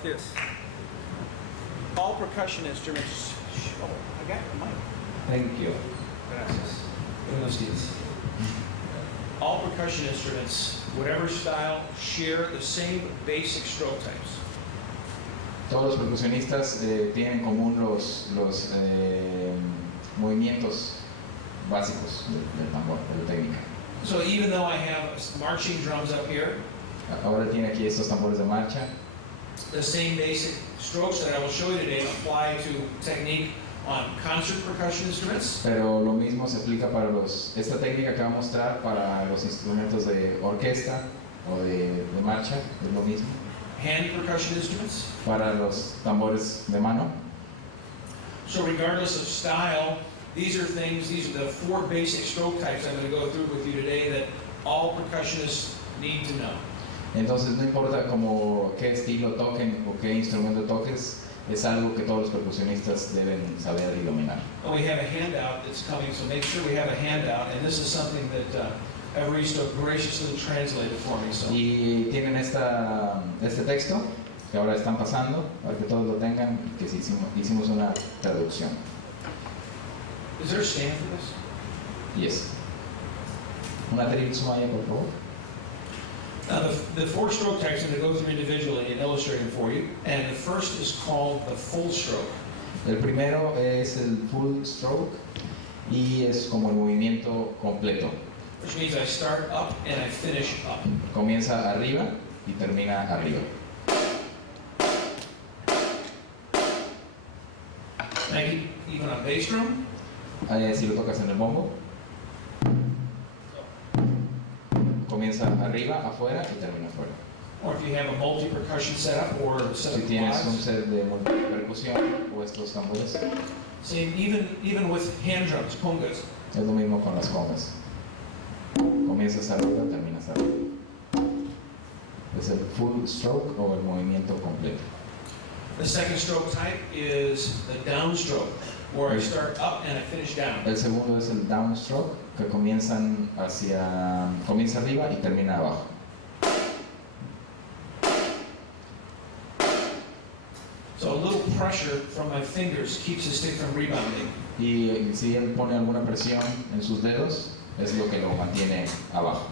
watch this. All percussion instruments. Oh, I got the mic. Thank you. Gracias. Buenos días. All percussion instruments, whatever style, share the same basic stroke types. Todos los percusionistas tienen en común los movimientos básicos del tambor, de la técnica. So even though I have marching drums up here, Ahora tiene aquí estos tambores de marcha. the same basic strokes that I will show you today apply to technique on concert percussion instruments, Pero lo mismo se aplica para esta técnica que va a mostrar para los instrumentos de orquesta o de marcha, es lo mismo. hand percussion instruments. Para los tambores de mano. So regardless of style, these are the four basic stroke types I'm going to go through with you today that all percussionists need to know. Entonces no importa como qué estilo toquen o qué instrumento toques, es algo que todos los percusionistas deben saber y dominar. And we have a handout that's coming, so make sure we have a handout. And this is something that Evaristo graciously translated for me. So. Y tienen este texto que ahora están pasando para que todos lo tengan y que hicimos una traducción. Is there a stand for this? Yes. Una trilsumaya, por favor. The four stroke types I'm going to go through individually and illustrate them for you. And the first is called the full stroke. El primero es el full stroke y es como el movimiento completo. Which means I start up and I finish up. Comienza arriba y termina arriba. Maybe even on bass drum. Si lo tocas en el bombo, comienza arriba, afuera y termina afuera. Or if you have a multi-percussion setup or a set Si of tienes un quads. set de percusión o estos tambores, See, even with hand drums, congas, es lo mismo con las congas. Comienzas arriba, terminas arriba. Es el full stroke o el movimiento completo. the second stroke type is the downstroke, where I start up and I finish down. El segundo es el downstroke, que comienza arriba y termina abajo. So a little pressure from my fingers keeps the stick from rebounding. Y si él pone alguna presión en sus dedos, es lo que lo mantiene abajo.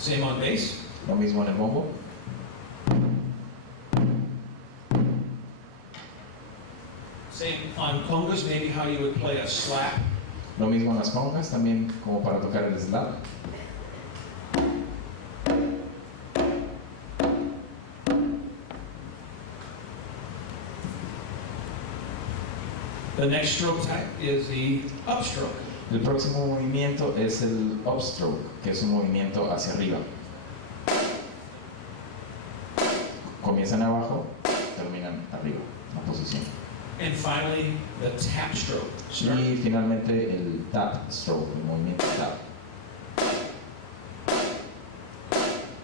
Same on bass. Lo mismo en el bombo. Same on congas, maybe how you would play a slap. Lo mismo en las congas, también como para tocar el slap. The next stroke type is the upstroke. El próximo movimiento es el upstroke, que es un movimiento hacia arriba. Comienzan abajo, terminan arriba, la posición. And finally, the tap stroke. Y finalmente el tap stroke, el movimiento tap.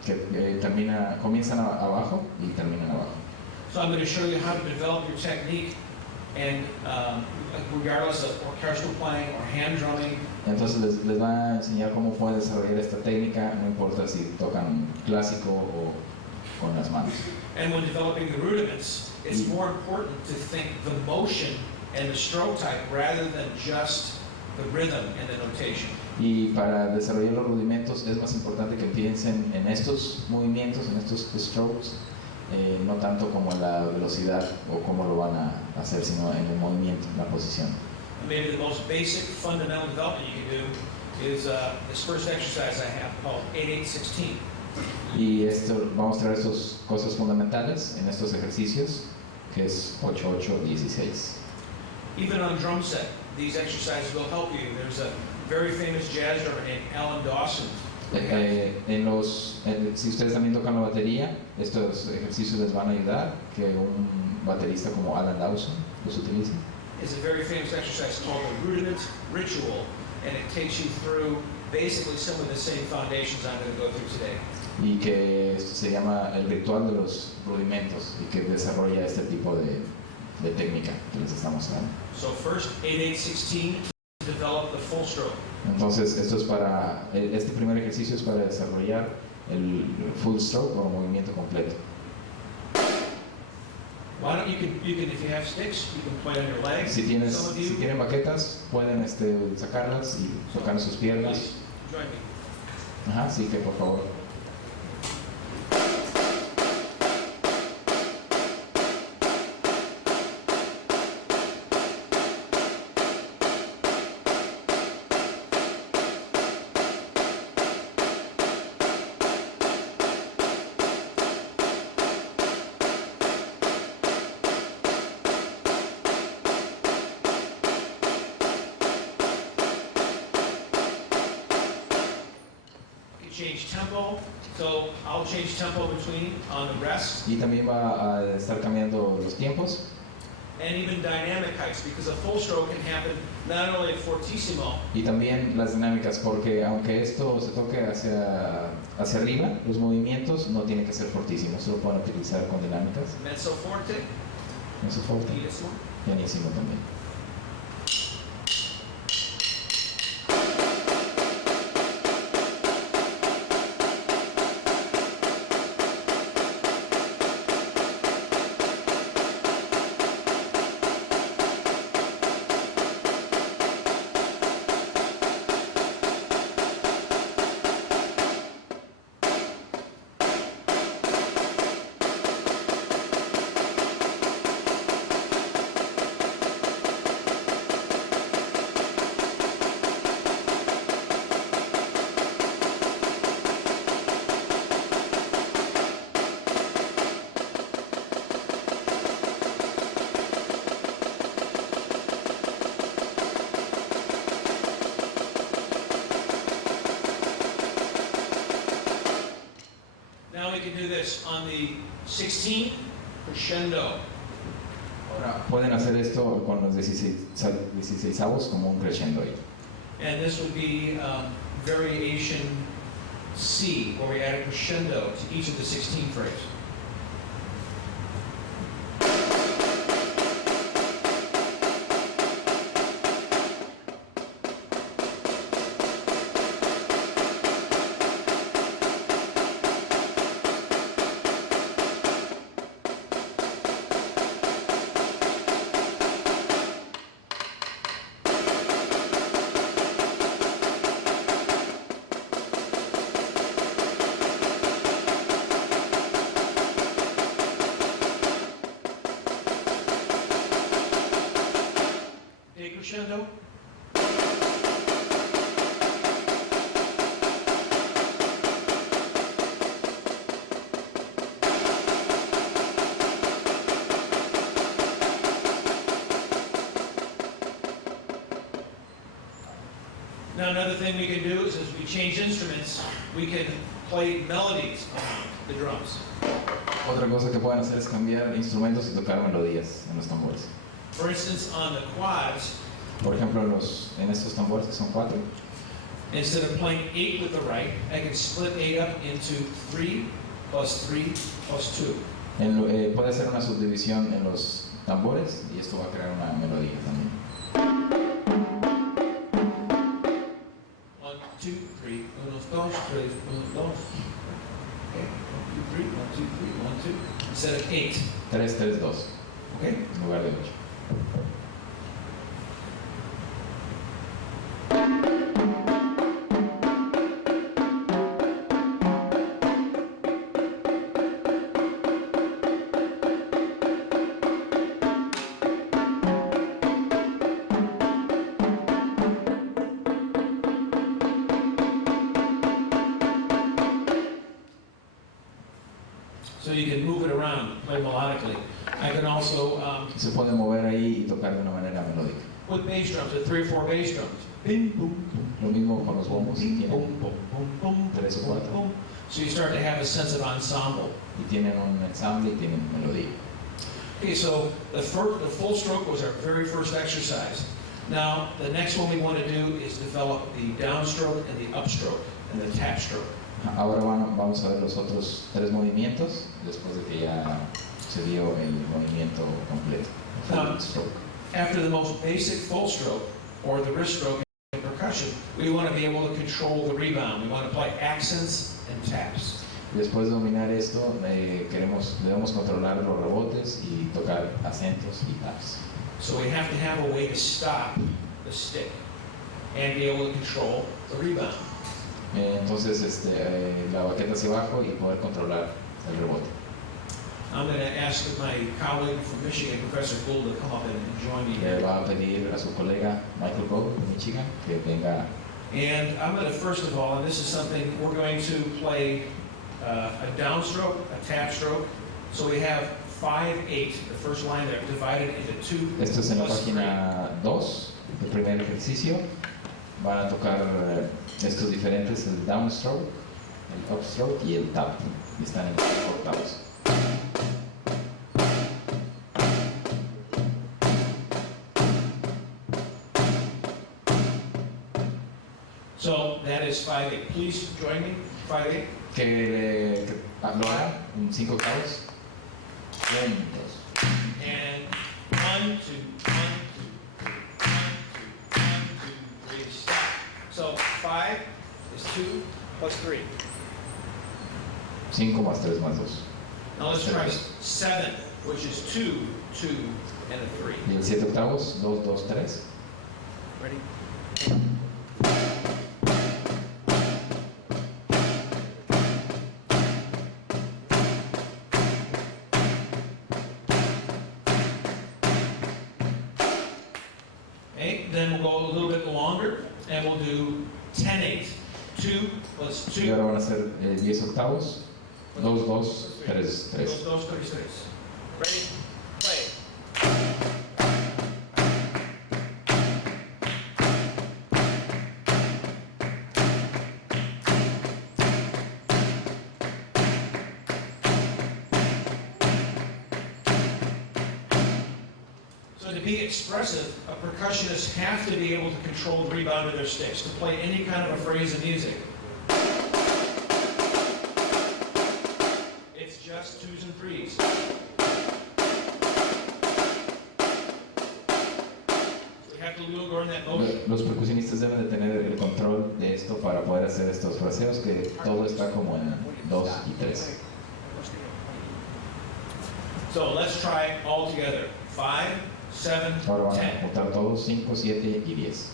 Que comienzan abajo y terminan abajo. So I'm going to show you how to develop your technique, and regardless of orchestral playing or hand drumming. Entonces les va a enseñar cómo pueden desarrollar esta técnica, no importa si tocan clásico o con las manos. And when developing the rudiments, it's more important to think the motion and the stroke type rather than just the rhythm and the notation. Y para desarrollar los rudimentos es más importante que piensen en estos movimientos, en estos strokes, no tanto como en la velocidad o cómo lo van a hacer, sino en el movimiento, en la posición. And maybe the most basic fundamental development you can do is this first exercise I have called 8-8-16. Y vamos a traer estas cosas fundamentales en estos ejercicios, que es 8-8-16. Even on drum set, these exercises will help you. There's a very famous jazz drummer named Alan Dawson. Si ustedes también tocan la batería, estos ejercicios les van a ayudar, que un baterista como Alan Dawson los utilice. It's a very famous exercise called the rudiment ritual, and it takes you through basically some of the same foundations I'm going to go through today. Y que esto se llama el ritual de los rudimentos y que desarrolla este tipo de técnica que les estamos dando. So first, 8-8-16 to develop the full stroke. Entonces, este primer ejercicio es para desarrollar el full stroke o movimiento completo. Why don't you can if you have sticks, you can play on your legs. Si tienen baquetas, pueden sacarlas y tocar sus piernas. Please, join me. Ajá, sí que por favor. Change tempo, so I'll change tempo between on the rest, Y también va a estar cambiando los tiempos and even dynamic heights, because a full stroke can happen not only at fortissimo, y también las dinámicas, porque aunque esto se toque hacia arriba, los movimientos no tienen que ser fortísimos, solo pueden utilizar con dinámicas. mezzo forte, Eso fuerte, pianissimo. pianísimo también. Now we can do this on the 16th crescendo. Ahora pueden hacer esto con los 16avos como un crescendo ahí. And this would be variation C, where we add a crescendo to each of the 16 phrases. Crescendo. Now another thing we can do is as we change instruments, we can play melodies on the drums. Otra cosa que pueden hacer es cambiar instrumentos y tocar melodías en los tambores. For instance, on the quads, Por ejemplo, en estos tambores que son 4, instead of playing 8 with the right, I can split 8 up into 3 plus 3 plus 2. puede hacer una subdivisión en los tambores y esto va a crear una melodía también. 1, 2, 3, 1, 2, 3, 1, 2. Okay, 1, 2, 3, 1, 2, 3, 1, 2. Instead of 8. 3, 3, 2, Okay? en lugar de 8. So you can move it around, play melodically. I can also, Se puede mover ahí y tocar de una manera melódica. with bass drums, with 3 or 4 bass drums. Bing, boom, boom, Lo mismo con los bombos, boom, tienen, boom, boom, boom, boom, 3 o 4 boom. So you start to have a sense of ensemble. y tienen un ensamble y tienen melodía. Okay, so the full stroke was our very first exercise. Now, the next one we want to do is develop the downstroke and the upstroke and the tap stroke. Ahora vamos a ver los otros 3 movimientos después de que ya se dio el movimiento completo. Full stroke. After the most basic full stroke, or the wrist stroke in percussion, we want to be able to control the rebound. We want to play accents and taps. Después de dominar esto, debemos controlar los rebotes y tocar acentos y taps. So we have to have a way to stop the stick and be able to control the rebound. Entonces, la baqueta hacia abajo y poder controlar el rebote. I'm going to ask my colleague from Michigan, Professor Gould, to come up and join me Le here. va a pedir a su colega Michael Gould de Michigan que venga. And I'm going to, first of all, and this is something, we're going to play a downstroke, a tap stroke. So we have 5/8, the first line there, divided into two. Esto es en la plus página 2, el primer ejercicio. Van a tocar estos diferentes, el downstroke, el upstroke y el tap. Y están en 5 octavos. So that is 5/8. Please join me. 5/8. Que lo haga en 5 octavos. 1, 2. And 1, 2, 1, 2, 1, 2, 1, 2, 3, stop. So 5 is 2 plus 3. 5 más 3 más 2. Now let's try 7, which is 2, 2, and a 3. Y el 7 octavos, 2, 2, 3. Ready? Okay, then we'll go a little bit longer, and we'll do 10/8. 2 plus Y 2. ahora van a ser 10 octavos. 2, 2, 3, 3. 2, 2, 3, 3. Ready? Play. So to be expressive, a percussionist have to be able to control the rebound of their sticks, to play any kind of a phrase of music. It's just 2s and 3s. We have to learn that motion. Los percusionistas deben de tener el control de esto para poder hacer estos fraseos, que todo está como en 2 y 3. So let's try all together. 5, 7, Ahora van a 10. juntar todos 5, 7 y 10.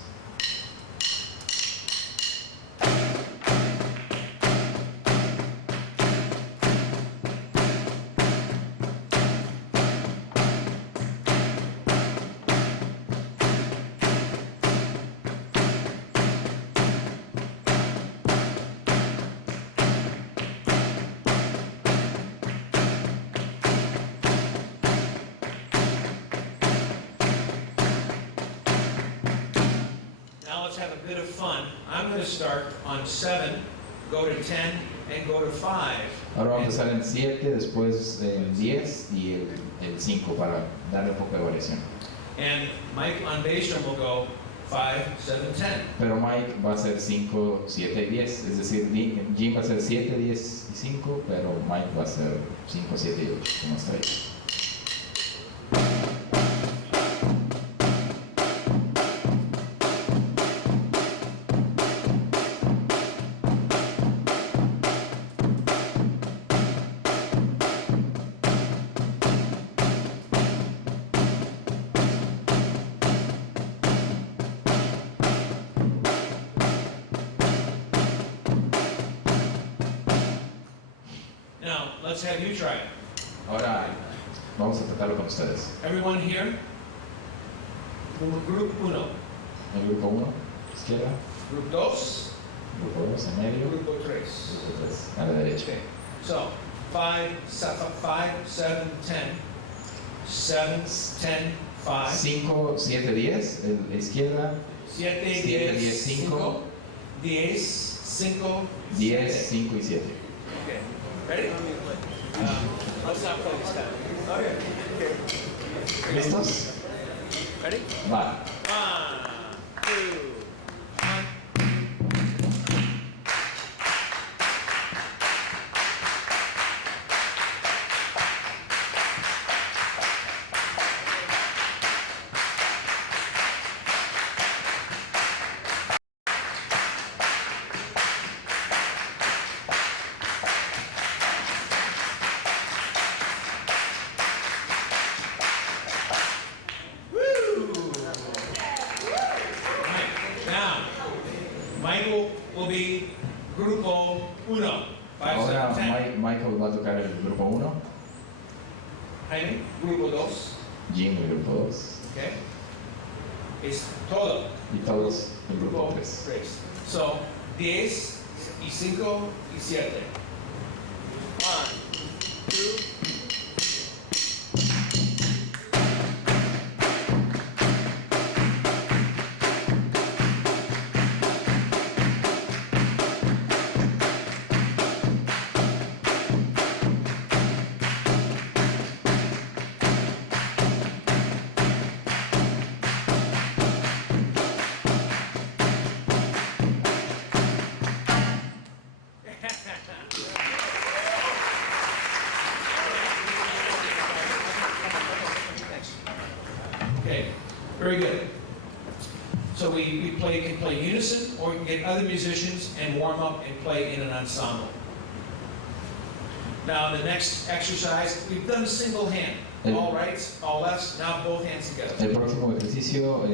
Have a bit of fun. I'm going to start on 7, go to 10, and go to 5. Ahora vamos a empezar en 7, después en 10 y el 5 para darle un poco de variación. And Mike on bass drum will go 5, 7, 10. Pero Mike va a hacer 5, 7 y 10. Es decir, Jim va a hacer 7, 10 y 5, pero Mike va a hacer 5, 7 y 8, como está ahí. Now, let's have you try it. Ahora vamos a tratarlo con ustedes. Everyone here? Group 1. El grupo 1, izquierda. Group 2. Grupo 2, en medio. Grupo 3. Grupo 3, a la derecha. Okay. So, 5, 7, 10. 7, 10, 5. 5, 7, 10, la izquierda. 7, 7, 10, 10, 5. 10, 5, 10, 5 y 7. Okay. Ready? Let's not play this time. Okay. Okay. ¿Listos? Ready? Va. 1, 2. Michael will be Grupo Uno. 5, Ahora 7, 10. Michael va a tocar el grupo 1, Jaime, Grupo 2. Jim el grupo 2 Okay. Es todo. y todos el grupo Grupo 3. 3. So, 10 y 5 y 7. 1, 2. Okay, very good. So we can play unison, or we can get other musicians and warm up and play in an ensemble. Now the next exercise, we've done single hand. All rights, all lefts, now both hands together. El próximo ejercicio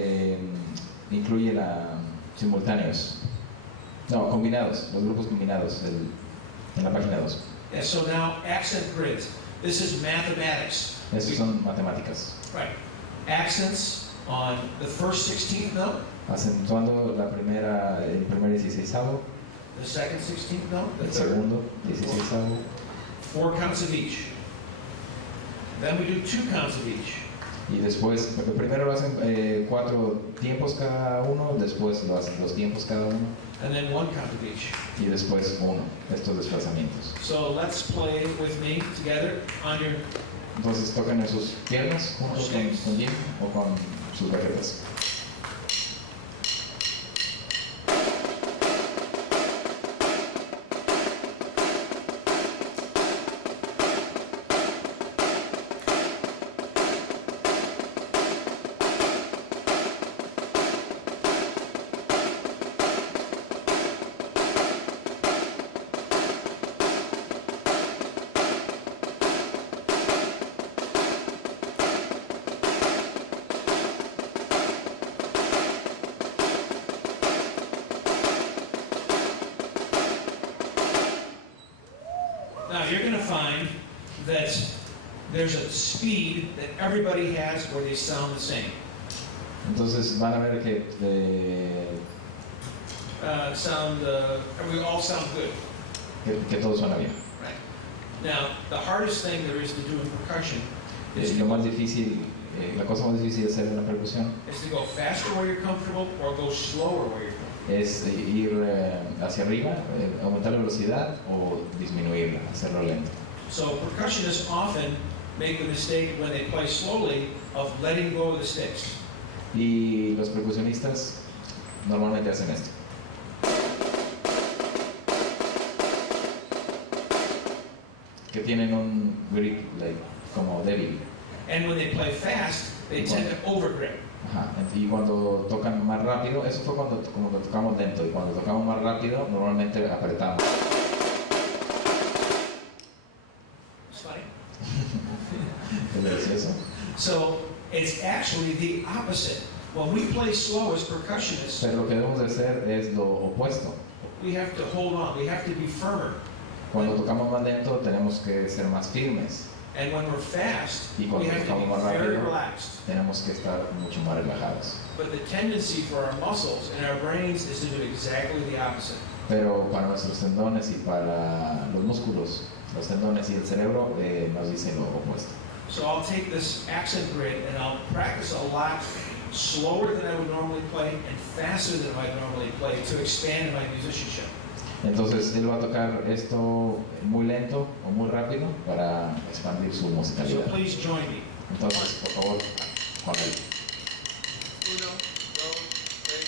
incluye simultáneos. No, combinados, los grupos combinados en la página 2. Yeah, so now accent grids. This is mathematics. Esas son matemáticas. Right. Accents on the first 16th note, Acentuando el primer 16avo, the second 16th note, the el third. segundo 16avo. 4 counts of each. Then we do 2 counts of each. Y después, primero lo hacen 4 tiempos cada uno, después lo hacen 2 tiempos cada uno, And then 1 count of each. y después uno, estos desplazamientos. So let's play with me together on your. Entonces tocan en sus piernas juntos con Jim o con sus raquetas. Now you're going to find that there's a speed that everybody has where they sound the same. Entonces van a ver que We all sound good. que todo suena bien. Right. Now the hardest thing there is to do in percussion is Lo más difícil, la cosa más difícil de hacer en la percusión to go faster where you're comfortable or go slower where you're comfortable. es ir hacia arriba, aumentar la velocidad o disminuirla, hacerlo lento. So percussionists often make the mistake when they play slowly of letting go of the sticks. Y los percusionistas normalmente hacen esto. Que tienen un grip como débil. And when they play fast, they tend to overgrip. Ajá. Y cuando tocan más rápido, eso fue cuando tocamos lento, y cuando tocamos más rápido normalmente apretamos. It's funny. ¿Es delicioso? So it's actually the opposite. When we play slow as percussionists, Pero lo que debemos de hacer es lo opuesto. we have to hold on. We have to be firmer. Cuando tocamos más lento tenemos que ser más firmes, And when we're fast, y we cuando have to tocamos más be very rápido relaxed. tenemos que estar mucho más relajados. But the tendency for our muscles and our brains is to do exactly the opposite. Pero para nuestros tendones y para los músculos, los tendones y el cerebro nos dicen lo opuesto. So I'll take this accent grid and I'll practice a lot slower than I would normally play and faster than I normally play to expand my musicianship. Entonces él va a tocar esto muy lento o muy rápido para expandir su So musicalidad. please join me. Entonces, por favor, con él. 1, 2, 3.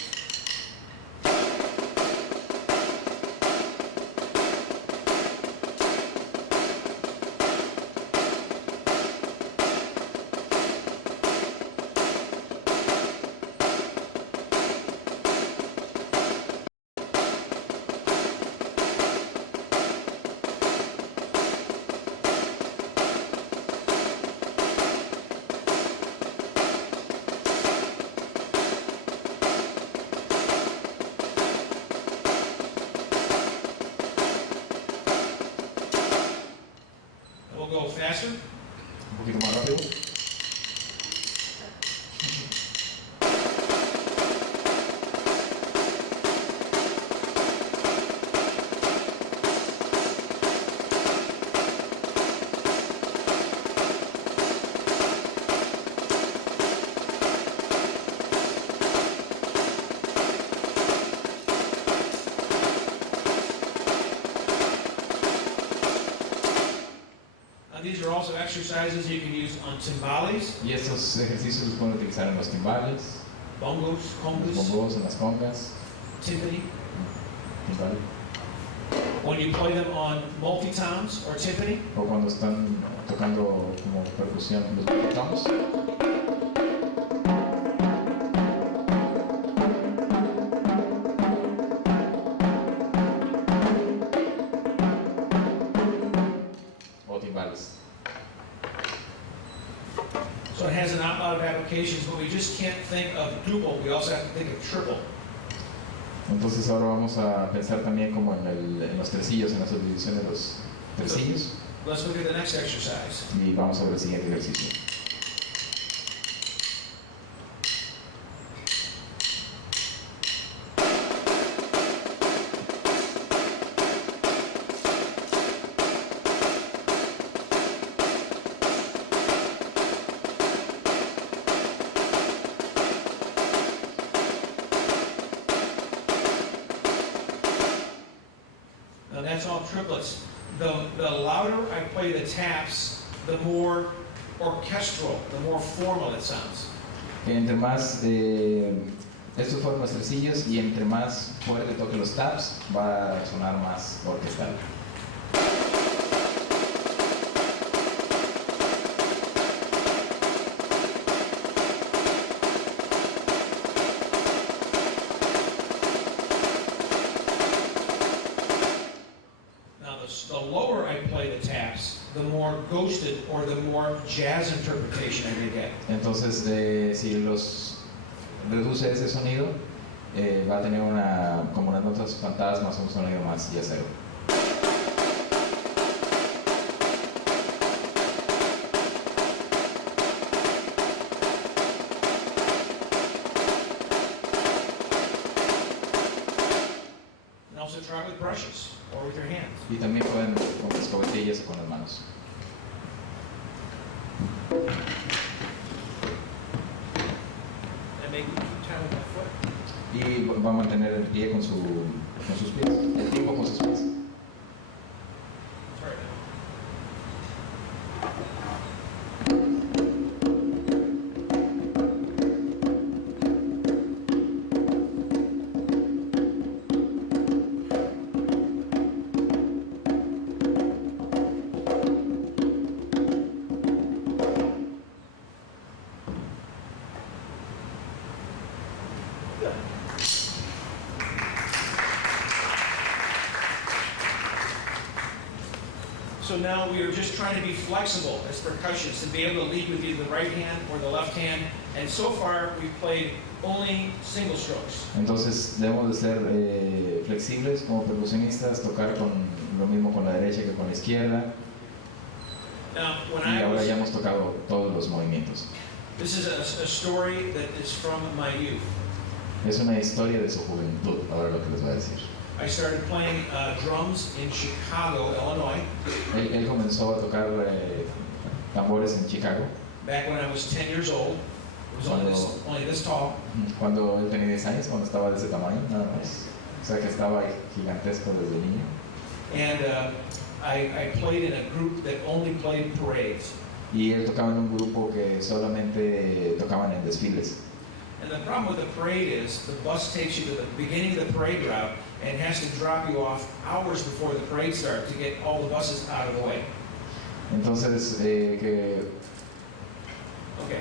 faster? Un poquito más rápido. These are also exercises you can use on timbales, Y estos ejercicios los pueden utilizar en los timbales, bongos, en los congas, bongos, en las congas, timpani. timbal, When you play them on multi-toms or timpani, o cuando están tocando como percusión los multitoms. O timbales. so it has a lot of applications, but we just can't think of duple, we also have to think of triple. Entonces ahora vamos a pensar también como en los tresillos, en la subdivisión de los tresillos. Let's look at the next exercise. Y vamos a ver el siguiente ejercicio. Now that's all triplets. The louder I play the taps, the more orchestral, the more formal it sounds. Que entre más estos fueron los tresillos y entre más fuerte toque los taps va a sonar más orquestal. The lower I play the taps, the more ghosted or the more jazz interpretation I may get. Entonces, si los reduce ese sonido, va a tener como unas notas fantasmas, un sonido más jazzero. And also try with brushes or with your hands. Y también pueden con las cobetillas o con las manos. And make me keep time with my foot. Y va a mantener el pie con sus pies, el tiempo con sus pies. Sorry. So now we are just trying to be flexible as percussionists, to be able to lead with either the right hand or the left hand. And so far, we've played only single strokes. Entonces debemos de ser flexibles como percusionistas, tocar con lo mismo con la derecha que con la izquierda. Now, when Y I ahora was, ya hemos tocado todos los movimientos. this is a story that is from my youth. Es una historia de su juventud, ahora lo que les voy a decir. I started playing drums in Chicago, Illinois, Él comenzó a tocar tambores en Chicago back when I was 10 years old. It was only this tall. cuando él tenía 10 años, cuando estaba de ese tamaño, nada más. O sea que estaba gigantesco desde niño. And I played in a group that only played parades. Y él tocaba en un grupo que solamente tocaban en desfiles. And the problem with the parade is the bus takes you to the beginning of the parade route and has to drop you off hours before the parade starts to get all the buses out of the way. Entonces, Okay.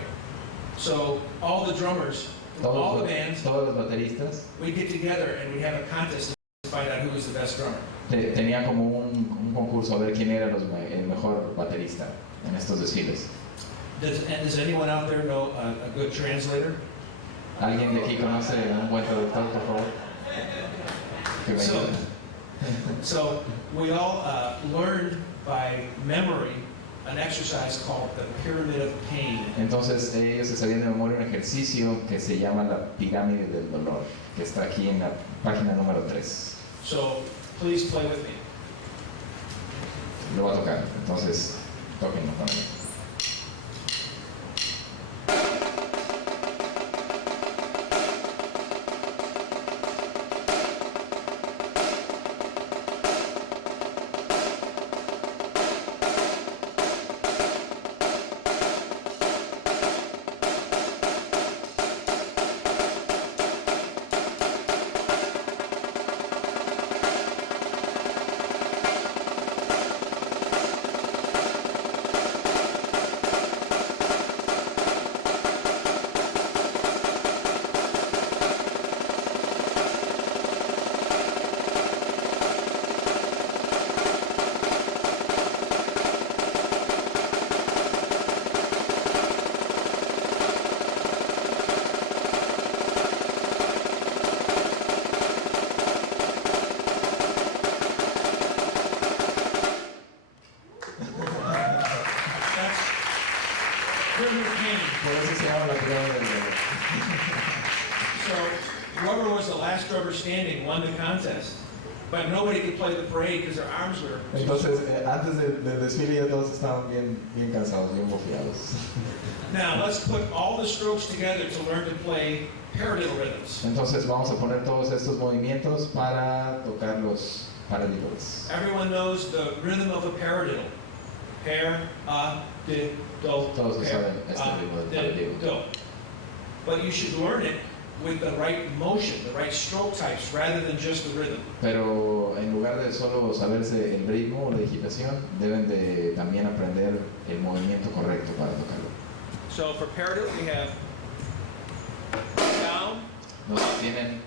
So all the drummers, all the bands, todos los bateristas we'd get together and we'd have a contest to find out who was the best drummer. tenían como un concurso a ver quién era el mejor baterista en estos desfiles. Does anyone out there know a good translator? ¿Alguien de aquí conoce un buen traductor, por favor? Que me ayude. So we all learned by memory an exercise called the Pyramid of Pain. Entonces ellos se sabían de memoria un ejercicio que se llama la pirámide del dolor, que está aquí en la página número 3. So please play with me. Lo va a tocar, entonces tóquenlo también. Por eso se llama la pirámide del dolor. So whoever was the last rubber standing won the contest, but nobody could play the parade because their arms were. Entonces, antes del desfile ya todos estaban bien cansados, bien bofeados. Now let's put all the strokes together to learn to play paradiddle rhythms. Entonces vamos a poner todos estos movimientos para tocar los paradiddles. Everyone knows the rhythm of a paradiddle. Par-a-di-do. Todos saben este ritmo del paradiddle. Do. But you should learn it with the right motion, the right stroke types, rather than just the rhythm. Pero en lugar de solo saberse el ritmo o la digitación, deben de también aprender el movimiento correcto para tocarlo. So for paradiddle we have down, Nos tienen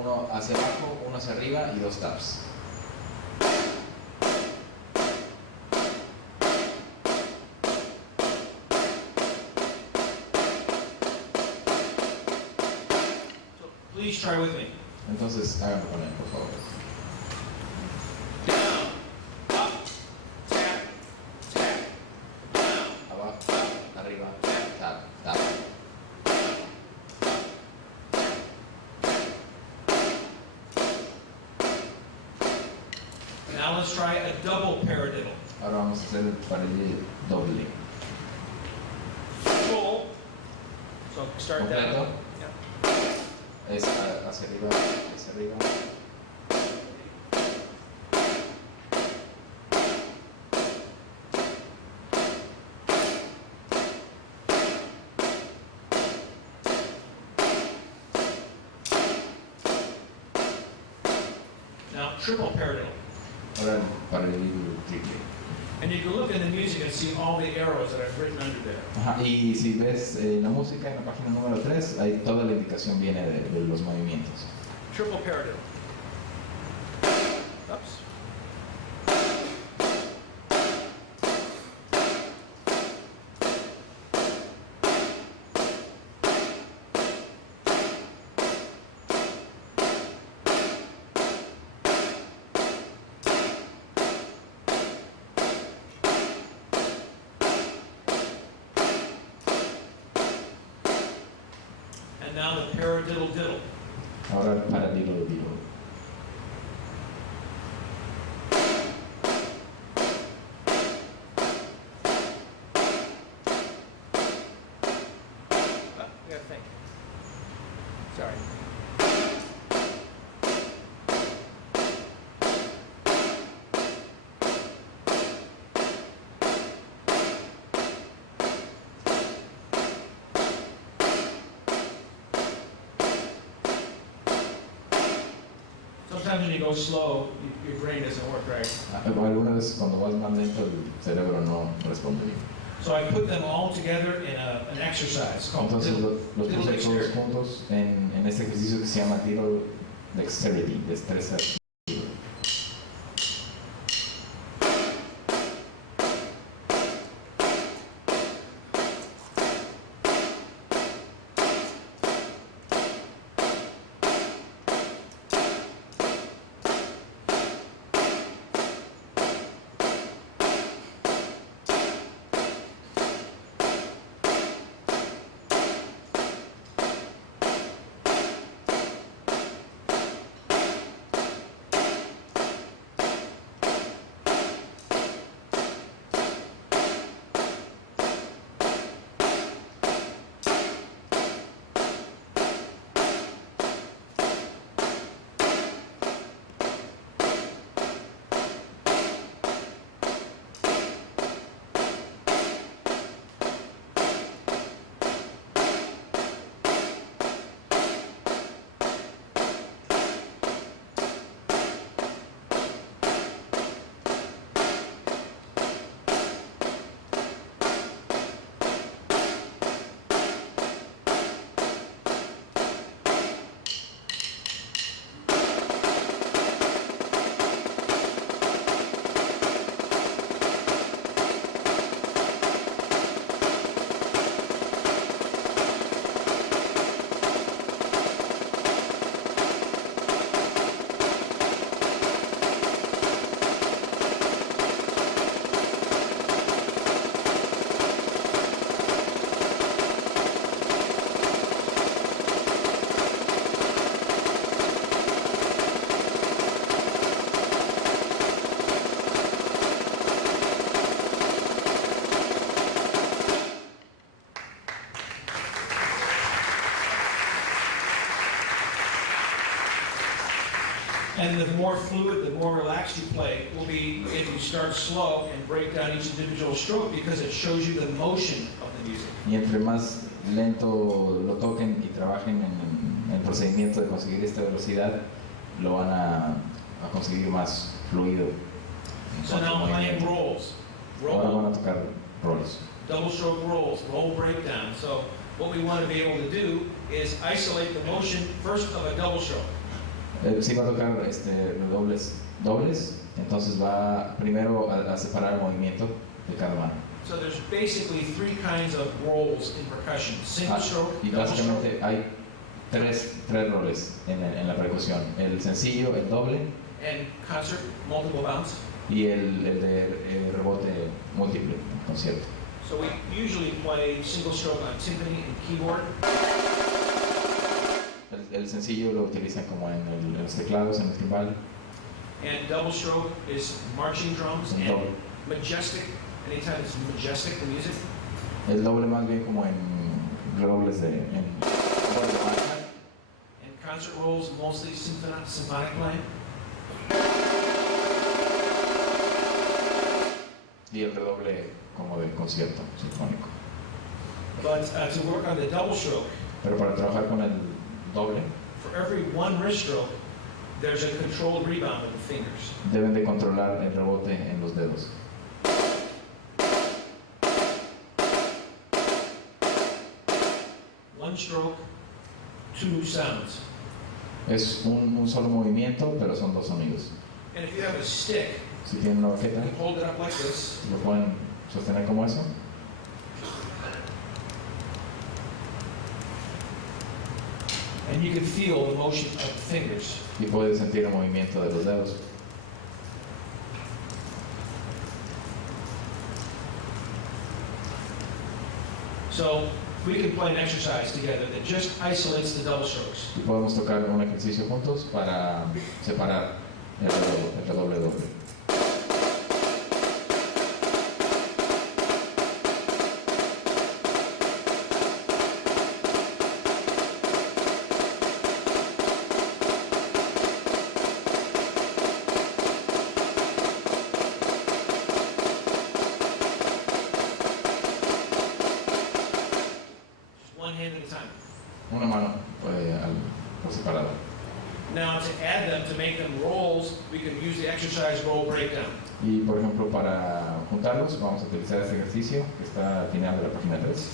uno hacia abajo, uno hacia arriba y 2 taps. please try with me. Entonces háganlo con él, por favor. Down, up, tap, tap, down, Abajo, arriba, tap, tap. Now let's try a double paradiddle. Ahora vamos a hacer el paradiddle doble. Full. So start down. Completo. Yep. Es hacia arriba, hacia arriba. Now triple paradiddle. Ahora el paradiddle triple. And you can look in the music and see all the arrows that I've written under there. Ajá, y si ves la música en la página número 3, ahí toda la indicación viene de los movimientos. Triple paradiddle. Oops. And now the paradiddle diddle. Ahora el paradiddle diddle. We gotta think. Sorry. Sometimes when you go slow, your brain doesn't work right. Algunas veces cuando vas más lento el cerebro no responde bien. So I put them all together in an exercise called Entonces diddle los puse todos dexterity. juntos en este ejercicio que se llama diddle dexterity, destreza. And the more fluid, the more relaxed you play will be if you start slow and break down each individual stroke because it shows you the motion of the music. Y entre más lento lo toquen y trabajen en el procedimiento de conseguir esta velocidad, lo van a conseguir más fluido. So now I'm playing rolls. Ahora van Roll, a tocar rolls. double stroke rolls, roll breakdown. So what we want to be able to do is isolate the motion first of a double stroke. Sí va a tocar dobles, entonces va primero a separar el movimiento de cada mano. So there's basically three kinds of rolls in percussion: single stroke, Y double stroke, básicamente hay tres roles en la percusión: el sencillo, el doble and concert, multiple bounce. y el de rebote múltiple, en concierto. So we usually play single stroke on timpani and keyboard, El sencillo lo utilizan como en los teclados, en el timbal. and double stroke is marching drums El and doble, majestic. Anytime it's majestic, the music. el doble más bien como en redobles de marcha. And concert rolls, mostly symphonic playing. Y el redoble como de concierto sinfónico. But to work on the double stroke, Pero para trabajar con el doble, for every one wrist stroke, there's a controlled rebound of the fingers. deben de controlar el rebote en los dedos. One stroke, two sounds. Es un solo movimiento, pero son dos sonidos. And if you have a stick, Si tienen una orquesta, you hold it up like this, lo pueden sostener como eso. and you can feel the motion of the fingers. Y puedes sentir el movimiento de los dedos. So we can play an exercise together that just isolates the double strokes. Y podemos tocar un ejercicio juntos para separar el redoble doble. Just one hand at a time. Una mano por separado. Now to add them, to make them rolls, we can use the exercise roll breakdown. Y por ejemplo, para juntarlos, vamos a utilizar este ejercicio que está al final de la página 3.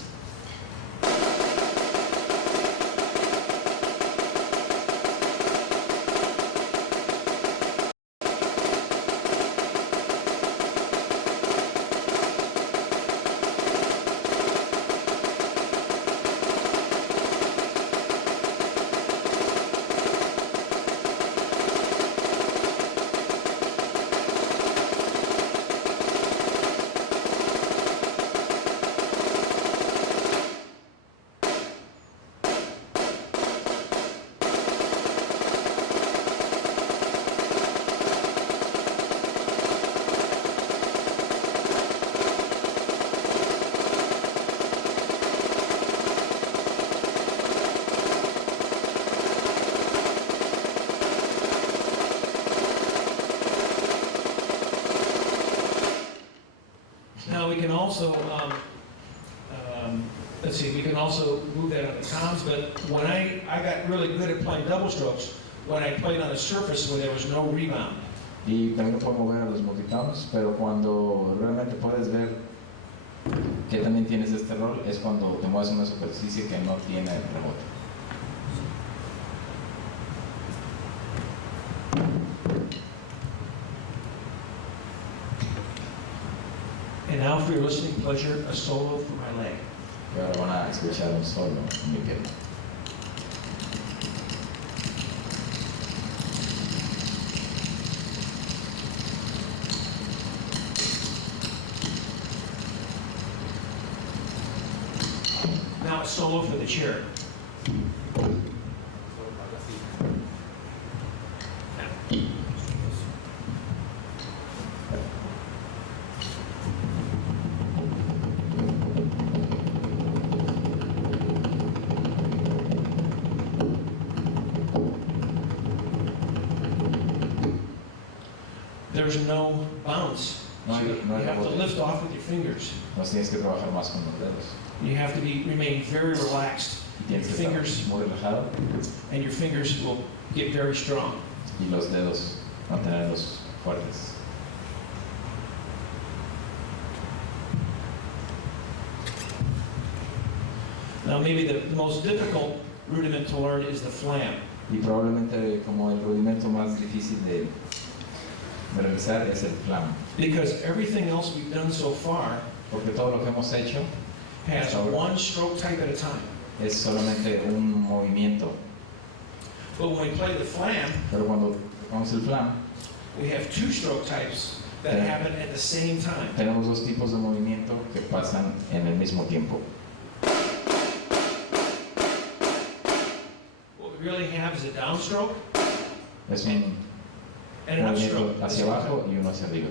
Now we can also, let's see, we can also move that on the toms, but when I got really good at playing double strokes when I played on a surface where there was no rebound. Y también puedo mover a los multitones, pero cuando realmente puedes ver que también tienes este rol es cuando te mueves en una superficie que no tiene rebote. And now for your listening pleasure, a solo for my leg. Y ahora van a escuchar un solo en mi pierna. Now a solo for the chair. there's no bounce. No hay, no hay You have to rebote. lift off with your fingers. Nos tienes que trabajar más con los dedos. You have to remain very relaxed. Y Your tienes que fingers estar muy relajado and your fingers will get very strong. y los dedos mantenerlos fuertes. Now maybe the most difficult rudiment to learn is the flam. Y probablemente como el rudimento más difícil de realizar es el flam. Because everything else we've done so far Porque todo lo que hemos hecho has hasta ahora one stroke type at a time. es solamente un movimiento. But when we play the flam, Pero cuando tocamos el flam, we have two stroke types that Yeah. happen at the same time. tenemos dos tipos de movimiento que pasan en el mismo tiempo. What we really have is a downstroke Es un and an movimiento upstroke. at the hacia same abajo time. y uno hacia arriba.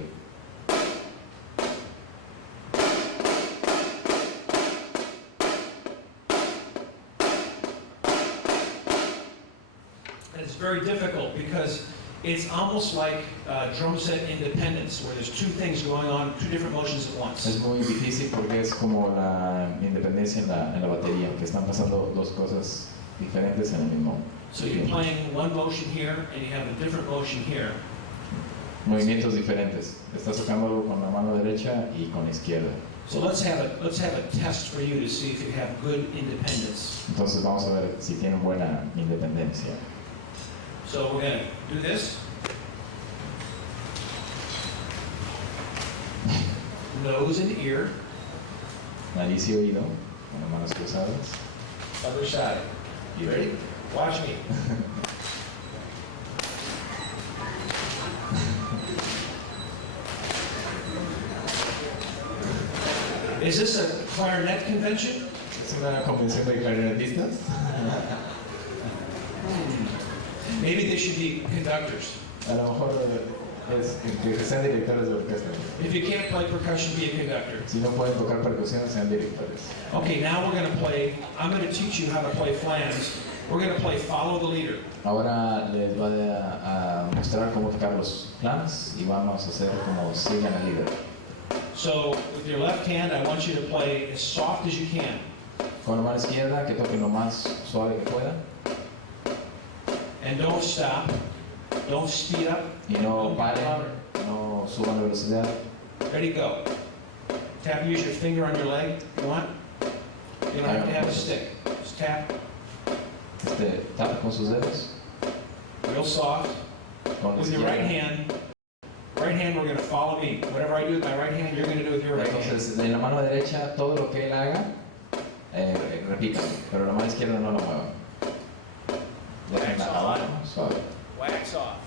And it's very difficult because it's almost like drum set independence, where there's two things going on, two different motions at once. Es muy difícil porque es como la independencia en la batería, que están pasando dos cosas diferentes en el mismo So you're tiempo. playing one motion here and you have a different motion here. Movimientos diferentes. Estás tocando algo con la mano derecha y con la izquierda. So let's have a test for you to see if you have good independence. Entonces vamos a ver si tienen buena independencia. So we're going to do this. Nose and ear. Nariz y oído, con las manos cruzadas. Other side. You ready? Watch me. Is this a clarinet convention? ¿Es una convención de clarinetistas? Maybe they should be conductors. A lo mejor es que sean directores de orquesta. If you can't play percussion, be a conductor. Si no pueden tocar percusión, sean directores. Okay, now we're going to play, I'm going to teach you how to play flams. We're going to play Follow the Leader. Ahora les voy a mostrar cómo tocar los plans y vamos a hacer como sigan al líder. So with your left hand, I want you to play as soft as you can. Con la mano izquierda, que toquen lo más suave que puedan And don't stop. Don't speed up. y no Don't paren, louder. no suban la velocidad. Ready, go. Tap, use your finger on your leg if you want. You don't have to have a stick. Just tap Tap con sus dedos, real soft. con la With your right izquierda. hand, we're going to follow me. Whatever I do with my right hand, you're going to do with your right hand. Entonces, de la mano derecha, todo lo que él haga, repítanlo, pero la mano izquierda no lo muevan. Déjenla abajo, suave. Wax off.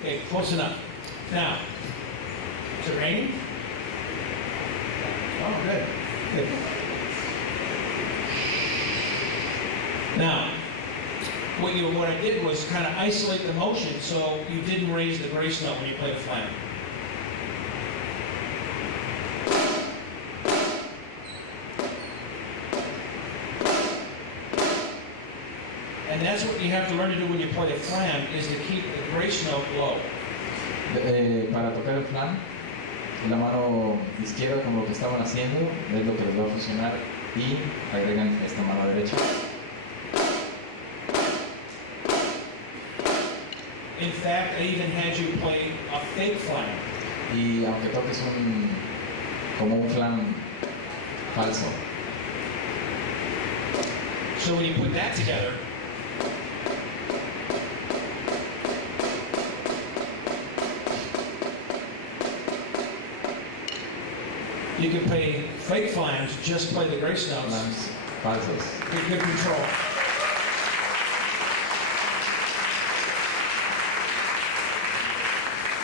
Okay, close enough. Now, is it raining? Oh, good. Good. Now, what I did was kind of isolate the motion so you didn't raise the grace note when you play the flam. And that's what you have to learn to do when you play the flam, is to keep the grace note low. Para tocar el flam, la mano izquierda, como lo que estaban haciendo, es lo que les va a funcionar, y agregan esta mano derecha. In fact, I even had you play a fake flam. Y aunque toques como un flam falso. So when you put that together, you can play fake flams, just play the grace notes. Flams falsos. With good control.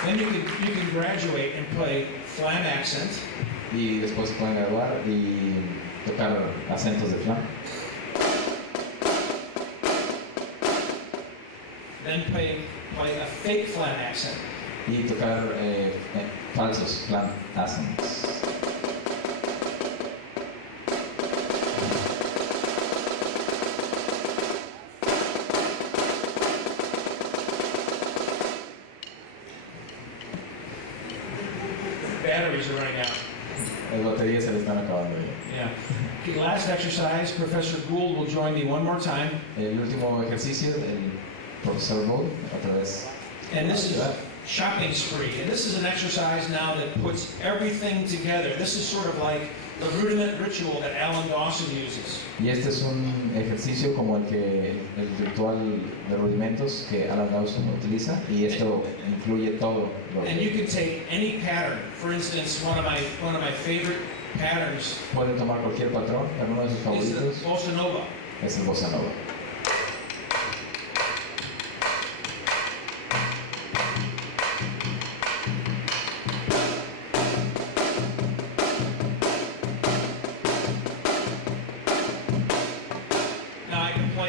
Then you can graduate and play flam accent. Y después se pueden graduar y tocar acentos de flam. Then play a fake flam accent. Y tocar falsos flam accents. Batteries are running out. Las baterías se le están acabando ya. Yeah. Okay, last exercise, Professor Gould will join me one more time. El último ejercicio, el profesor Gould, otra vez. And this is a shopping spree. And this is an exercise now that puts everything together. This is sort of like the rudiment ritual that Alan Dawson uses. Y este es un ejercicio como el ritual de rudimentos que Alan Dawson utiliza, y esto incluye todo. And you can take any pattern. For instance, one of my favorite patterns Pueden tomar cualquier patrón, alguno de sus is favoritos the bossa nova. es el bossa nova.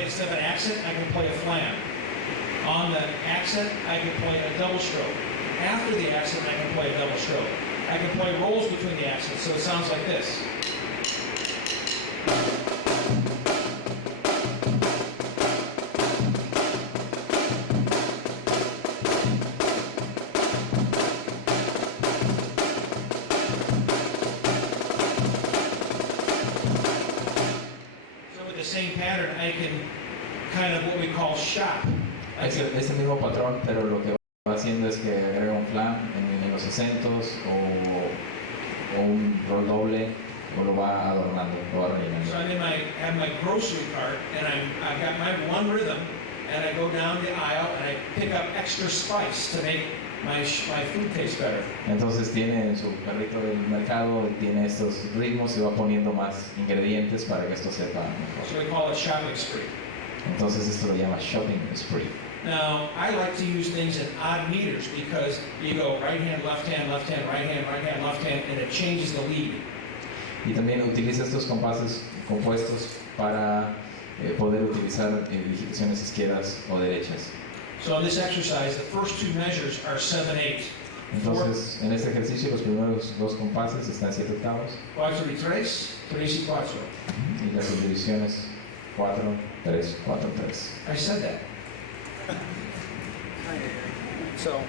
Instead of an accent, I can play a flam. On the accent, I can play a double stroke. After the accent, I can play a double stroke. I can play rolls between the accents, so it sounds like this. So with the same pattern, I can kind of what we call shop. Es el mismo patrón, pero lo que va haciendo es que agrega un flam en los acentos o un rol doble, o lo va adornando, lo va rellenando. So have my grocery cart, and I've got my one rhythm, and I go down the aisle and I pick up extra spice to make my food taste better. Entonces tiene en su carrito del mercado, tiene estos ritmos y va poniendo más ingredientes para que esto sepa mejor. So we call it shopping spree. Entonces esto lo llama shopping spree. Now, I like to use things in odd meters because you go right hand, left hand, right hand, left hand, and it changes the lead. Y también utiliza estos compases compuestos para poder utilizar digitaciones izquierdas o derechas. So in this exercise, the first two measures are 7/8. Entonces, en este ejercicio los primeros dos compases están 7 octavos. 4 y 3, 3 y 4. Y las subdivisiones 4, 3, 4, 3. I said that. So.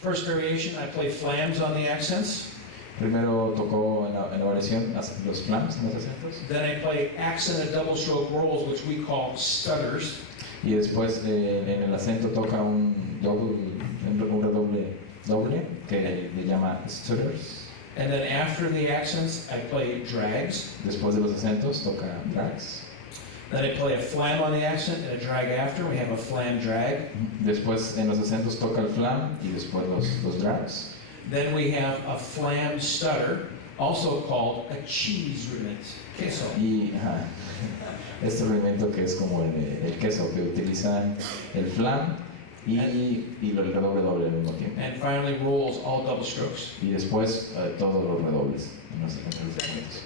First variation, I play flams on the accents. Primero tocó en la variación los flams en los acentos. Then I play accented double stroke rolls, which we call stutters. Y después en el acento toca un redoble doble que le llama stutters. And then after the accents, I play drags. Después de los acentos toca drags. Then I play a flam on the accent and a drag after. We have a flam drag. Después en los acentos toca el flam y después los drags. Then we have a flam stutter, also called a cheese rudiment. Queso. Y este rudimento que es como el queso, que utiliza el flan y el redoble doble al mismo tiempo. And finally, rolls, all double strokes. Y después todos los redobles en los segmentos.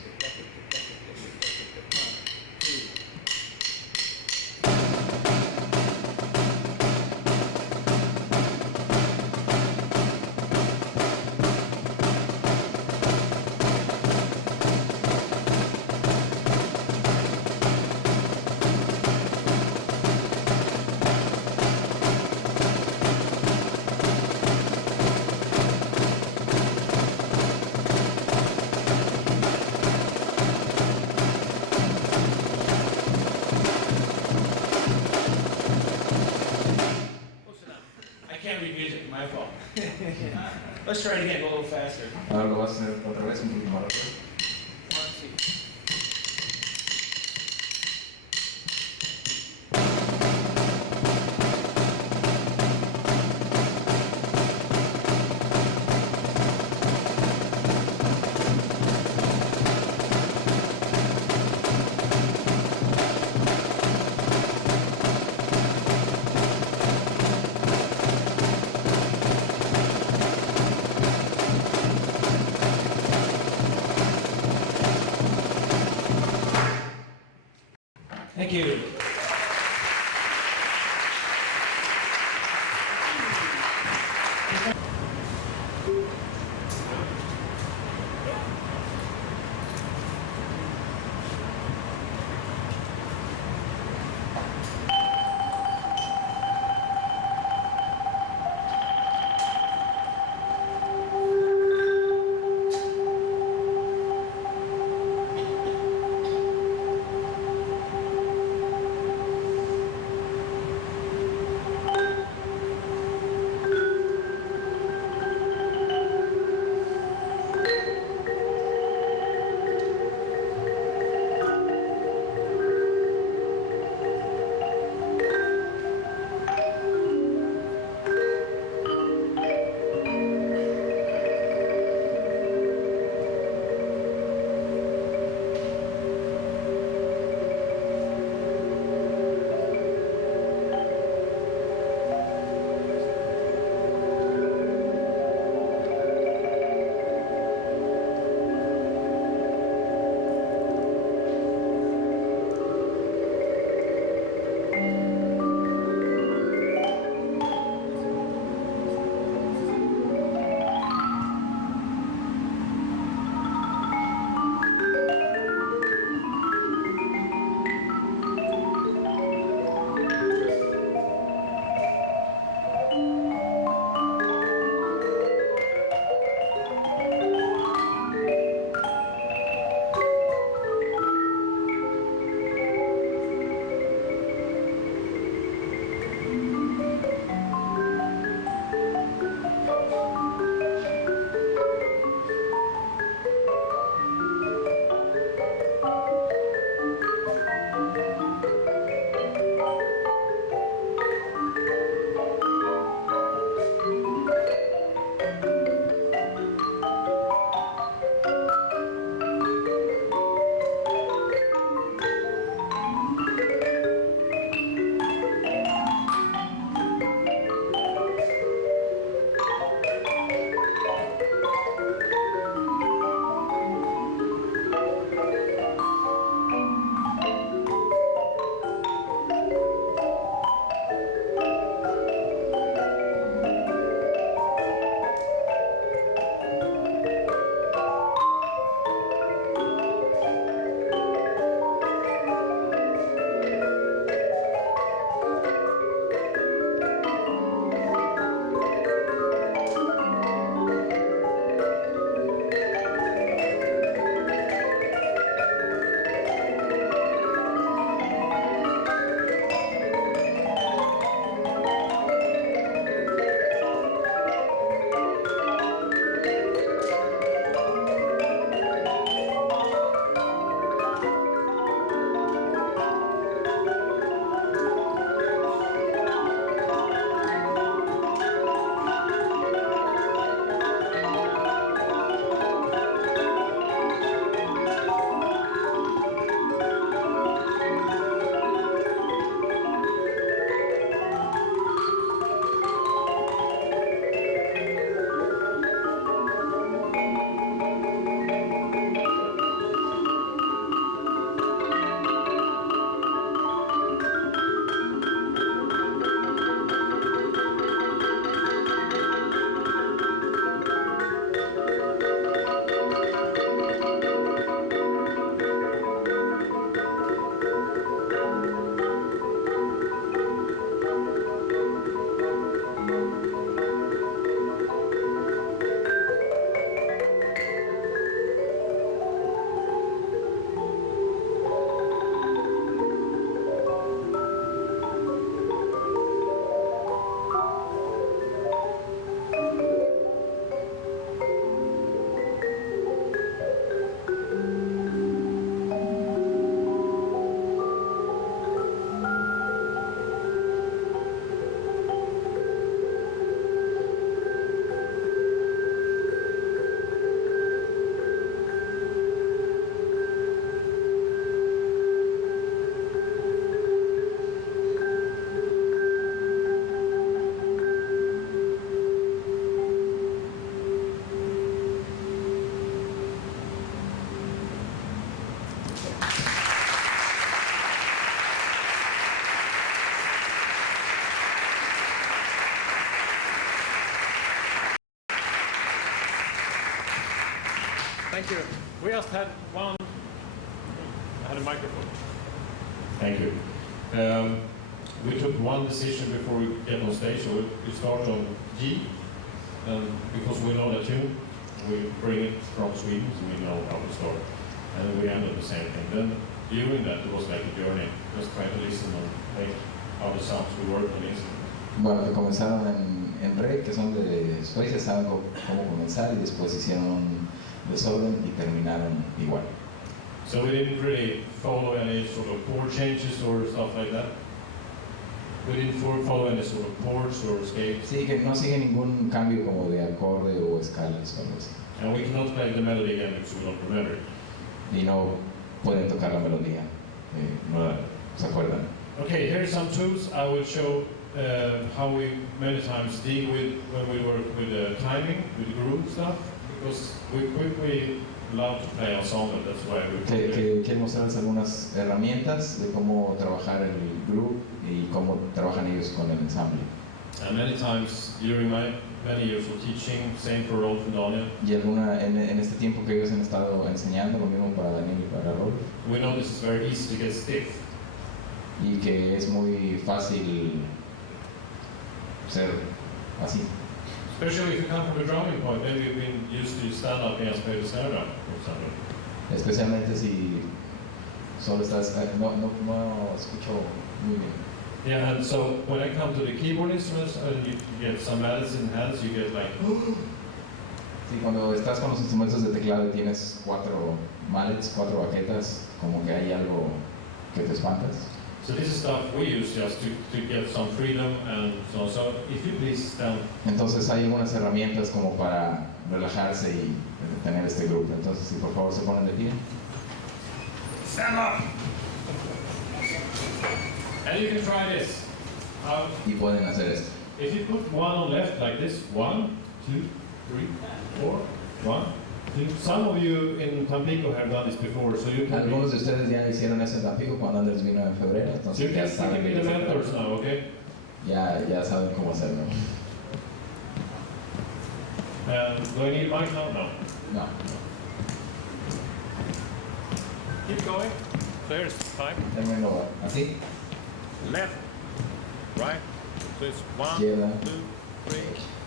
Let's try it again, go a little faster. Ahora lo vas a hacer otra vez un poquito más rápido. Thank you. Thank you. We just had one. I had a microphone. Thank you. We took one decision before we get on stage. So we start on G, because we know that tune. We bring it from Sweden, so we know how to start. And we end on the same thing. Then during that, it was like a journey. Just trying to listen and make how the sounds will work on the instrument. Bueno, que comenzaron en re, que son de Suecia, saben cómo comenzar y después hicieron un desorden y terminaron igual. So we didn't really follow any sort of chord changes or stuff like that. We didn't follow any sort of chords or scales. Sí, que no sigue ningún cambio como de acorde o escalas o algo así. And we cannot play the melody again because we don't remember it. Y no pueden tocar la melodía, no se acuerdan. Okay, here are some tools I will show how we many times deal with when we work with timing, with groove stuff, because we quickly love to play ensemble, that's why we Quiero mostrarles algunas herramientas de cómo trabajar el groove y cómo trabajan ellos con el ensamble. And many times during my many years of teaching, same for Rolf and Daniel. Y en este tiempo que ellos han estado enseñando, lo mismo para Daniel y para Rolf. We know this is very easy to get stiff. Y que es muy fácil ser así. Especially if you come from the drumming point, maybe you've been used to stand up and play the snare drum or something. Especialmente si solo estás... No escucho muy bien. Yeah, and so when I come to the keyboard instruments and you get some mallets in hands, you get like... Sí, cuando estás con los instrumentos de teclado y tienes 4 mallets, 4 baquetas, como que hay algo que te espantas. So this is stuff we use just to get some freedom and so on. So if you please stand. Entonces hay algunas herramientas como para relajarse y tener este grupo. Entonces si por favor se ponen de pie. Stand up! And you can try this. Y pueden hacer esto. If you put one on left like this, 1, 2, 3, 4, 1, 2. Some of you in Tampico have done this before, so you can. Algunos de ustedes ya hicieron eso en Tampico cuando Andrés vino en febrero. Entonces You ya can saben be the mentors now, okay? ya saben cómo hacerlo. Do I need a mic now? No. No. Keep going. So here's time. Termino así. Left, right. So it's 1, Izquierda. 2, 3,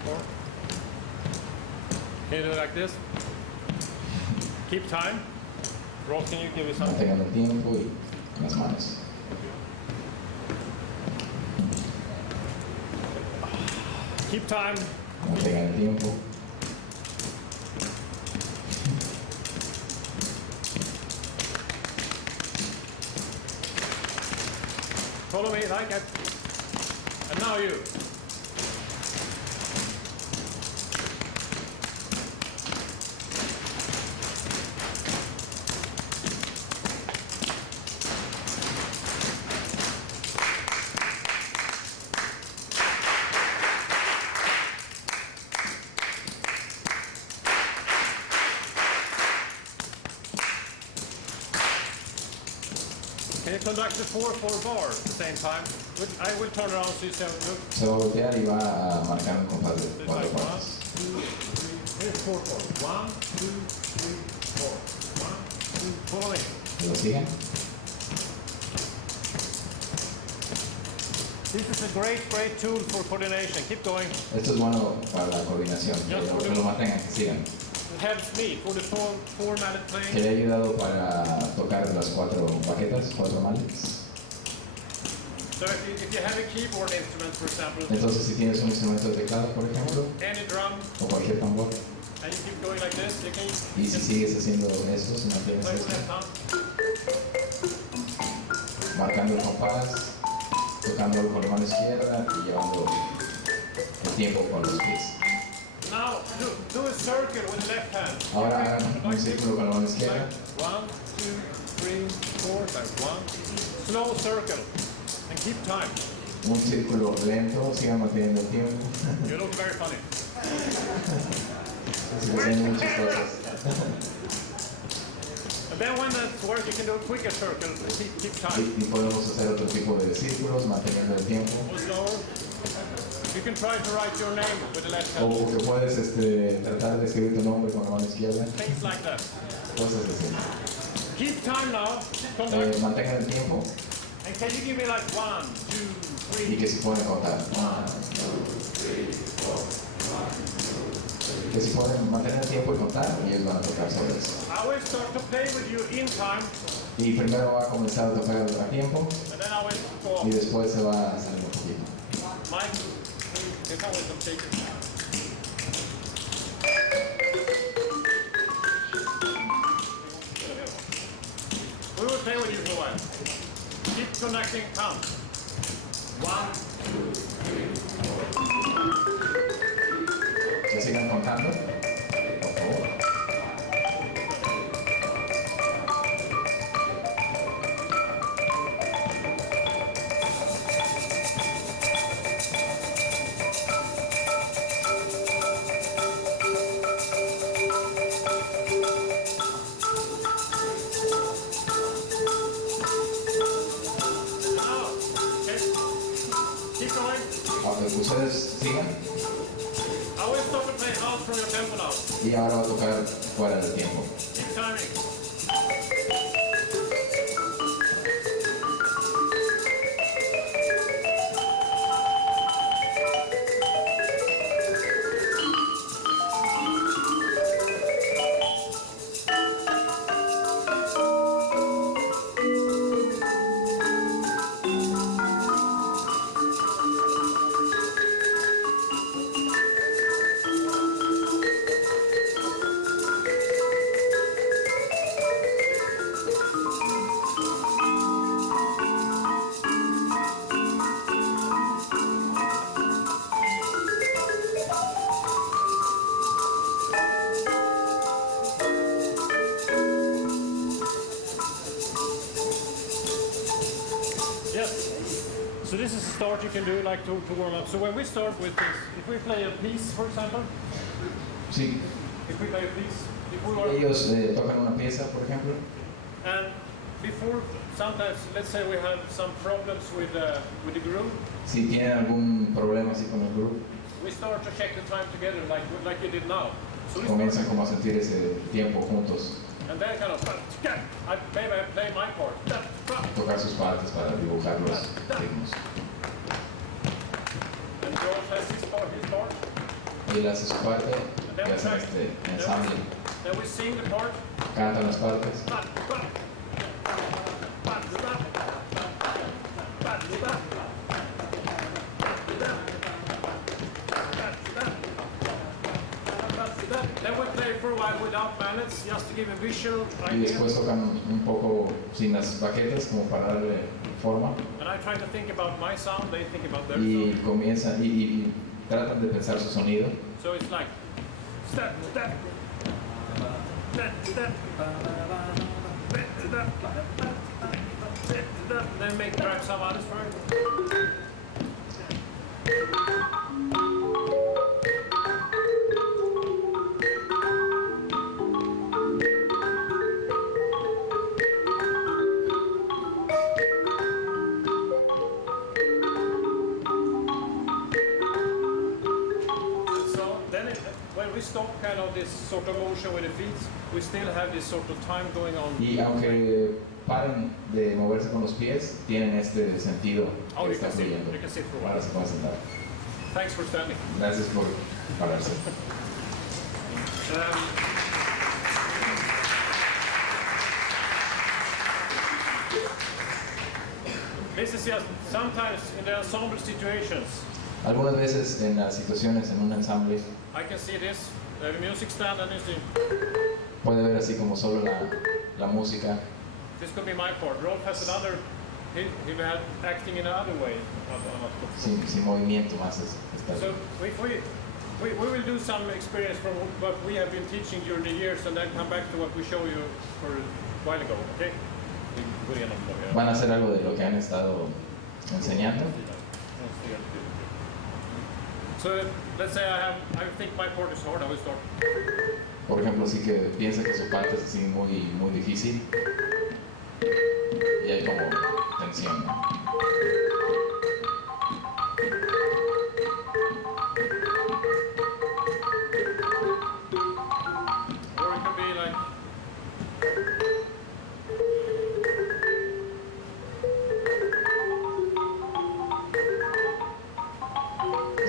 4. Can you do it like this? Keep time. Ross, can you give me some? Mantengan el tiempo y las manos. Keep time. Mantengan el tiempo. Follow me like that. And now you. Can you conduct the 4/4 bar at the same time? I will turn around so you see how it looks. Se va a voltear y va a marcar un compás de It's 4 like 1, cuartos. 2, 3. Here's 4/4. 1, 2, 3, 4. 1, 2. Follow me. ¿Lo siguen? This is a great tool for coordination. Keep going. Esto es bueno para la coordinación, que lo mantengan, que sigan. It helps me for the four mallet Que playing. le ha ayudado para tocar las 4 baquetas, 4 mallets. So if you have a keyboard instrument, for example, Entonces si tienes un instrumento de teclado, por ejemplo, any drum, o cualquier tambor, and you keep going like this, you can y si sigues haciendo esto, si mantienes play with esto, left hand. marcando el compás, tocando con la mano izquierda y llevando el tiempo con los pies. Now do a circle with the left hand. Ahora hagan un círculo con la mano izquierda. 1, 2, 3, 4, like 1. Slow circle and keep time. Un círculo lento, sigan manteniendo el tiempo. You look very funny. Si tienen muchas cosas. And then when that's work, you can do a quicker circle and keep time. Y podemos hacer otro tipo de círculos manteniendo el tiempo. Go slower. You can try to write your name with the left O hand. que puedes tratar de escribir tu nombre con la mano izquierda. Things like that. Cosas así. Keep time now. Conduct. Mantengan el tiempo And can you give me like 1, 2, y 3? que si pueden contar. Que si pueden mantener el tiempo y contar, y ellos van a tocar sobre eso. I will start to play with you in time, Y primero va a comenzar a tocar a tiempo and then I will go y off. después se va a salir un poquito. Mike, there's always some shaking. We will play with you for a while. Keep connecting count. 1, Que sigan contando, por favor. now. Okay. Keep going. Aunque ustedes sigan, I will start to play out from your tempo now. y ahora va a tocar fuera del tiempo. Keep timing. Yes. So this is a start you can do like to warm up. So when we start with this, if we play a piece, for example, Sí, if we play a piece, if we are, ellos tocan una pieza, por ejemplo, and before, sometimes, let's say we have some problems with the groove, si tienen algún problema así con el grupo, we start to check the time together like you did now. So we comienzan start, como a sentir ese tiempo juntos, and then kind of, maybe I play my part. tocar sus partes para dibujar los ritmos. And George has his part. Y él hace su parte, y hacen este ensamble, Then we sing the part. cantan las partes, Then we play for a while without mallets, just to give a visual y idea. después tocan un poco sin las baquetas como para darle forma, And I try to think about my sound, they think about their y sound. comienzan y tratan de pensar su sonido, So it's like step, step, step, step, step, step, step, then make perhaps some others for it. When we stop kind of this sort of motion with the feet, we still have this sort of time going on. y aunque paren de moverse con los pies, tienen este sentido Oh, que you está can sit, fluyendo. you can sit for a Ahora while. se pueden sentar. Thanks for standing. Gracias por pararse. This is just sometimes in the ensemble situations, Algunas veces en las situaciones en un ensamble I can see this, the music stand and you see, puede ver así como solo la música, this could be my part. Rolf has another, he had acting in another way. sin movimiento más está. So we will do some experience from what we have been teaching during the years and then come back to what we showed you for a while ago, okay? Van a hacer algo de lo que han estado enseñando. So let's say I think my part is hard, I will start. Por ejemplo, sí que piensa que su parte es así muy difícil y hay como tensión, ¿no?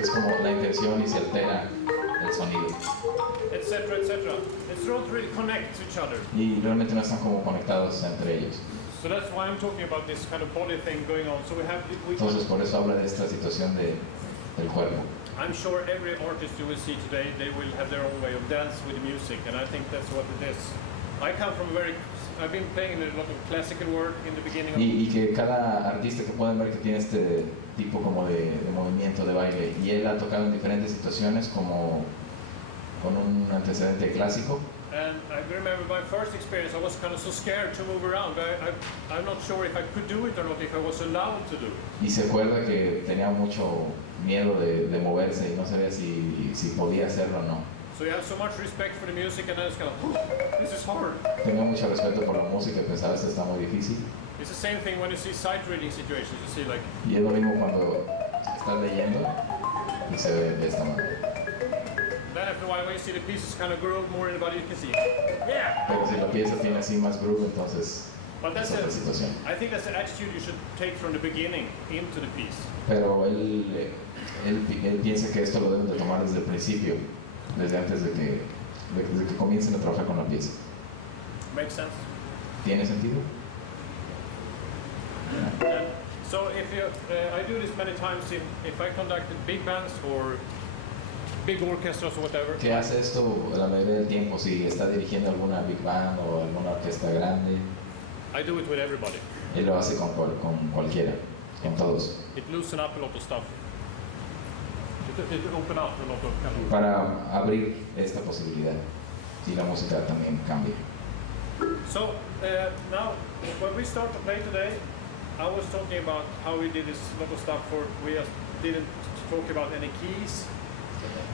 es como la intención y se altera el sonido. etc., etc. It's not really connect to each other. Y realmente no están como conectados entre ellos. So that's why I'm talking about this kind of body thing going on. So Entonces por eso habla de esta situación del cuerpo. I'm sure every artist you will see today, they will have their own way of dance with music, and I think that's what it is. I've been playing a lot of classical work in the beginning. Y que cada artista que pueden ver que tiene este tipo como de movimiento de baile, y él ha tocado en diferentes situaciones como con un antecedente clásico. And I remember my first experience, I was kind of so scared to move around. I'm not sure if I could do it or not, if I was allowed to do it. Y se acuerda que tenía mucho miedo de moverse y no sabía si podía hacerlo o no. So you have so much respect for the music, and then it's kind of, this is hard. Tenía mucho respeto por la música y pensaba esto está muy difícil. It's the same thing when you see sight reading situations. You see like. Y es lo mismo cuando estás leyendo y se ve de esta manera. Then after a while, when you see the pieces kind of grow more in the body, you can see. Yeah. Pero si la pieza tiene así más groove, entonces But that's es otra situación. I think that's the attitude you should take from the beginning into the piece. Pero él piensa que esto lo deben de tomar desde el principio, desde antes de que comiencen a trabajar con la pieza. Makes sense. ¿Tiene sentido? Yeah. So if you, I do this many times if I conducted big bands or big orchestras or whatever. ¿Qué hace esto la mayoría del tiempo si está dirigiendo alguna big band o alguna orquesta grande? I do it with everybody. Él lo hace con cualquiera, con todos. It loosens up a lot of stuff. It opens up a lot of kind of. Para abrir esta posibilidad y la música también cambia. So now when we start to play today, I was talking about how we did this lot of stuff for. We just didn't talk about any keys.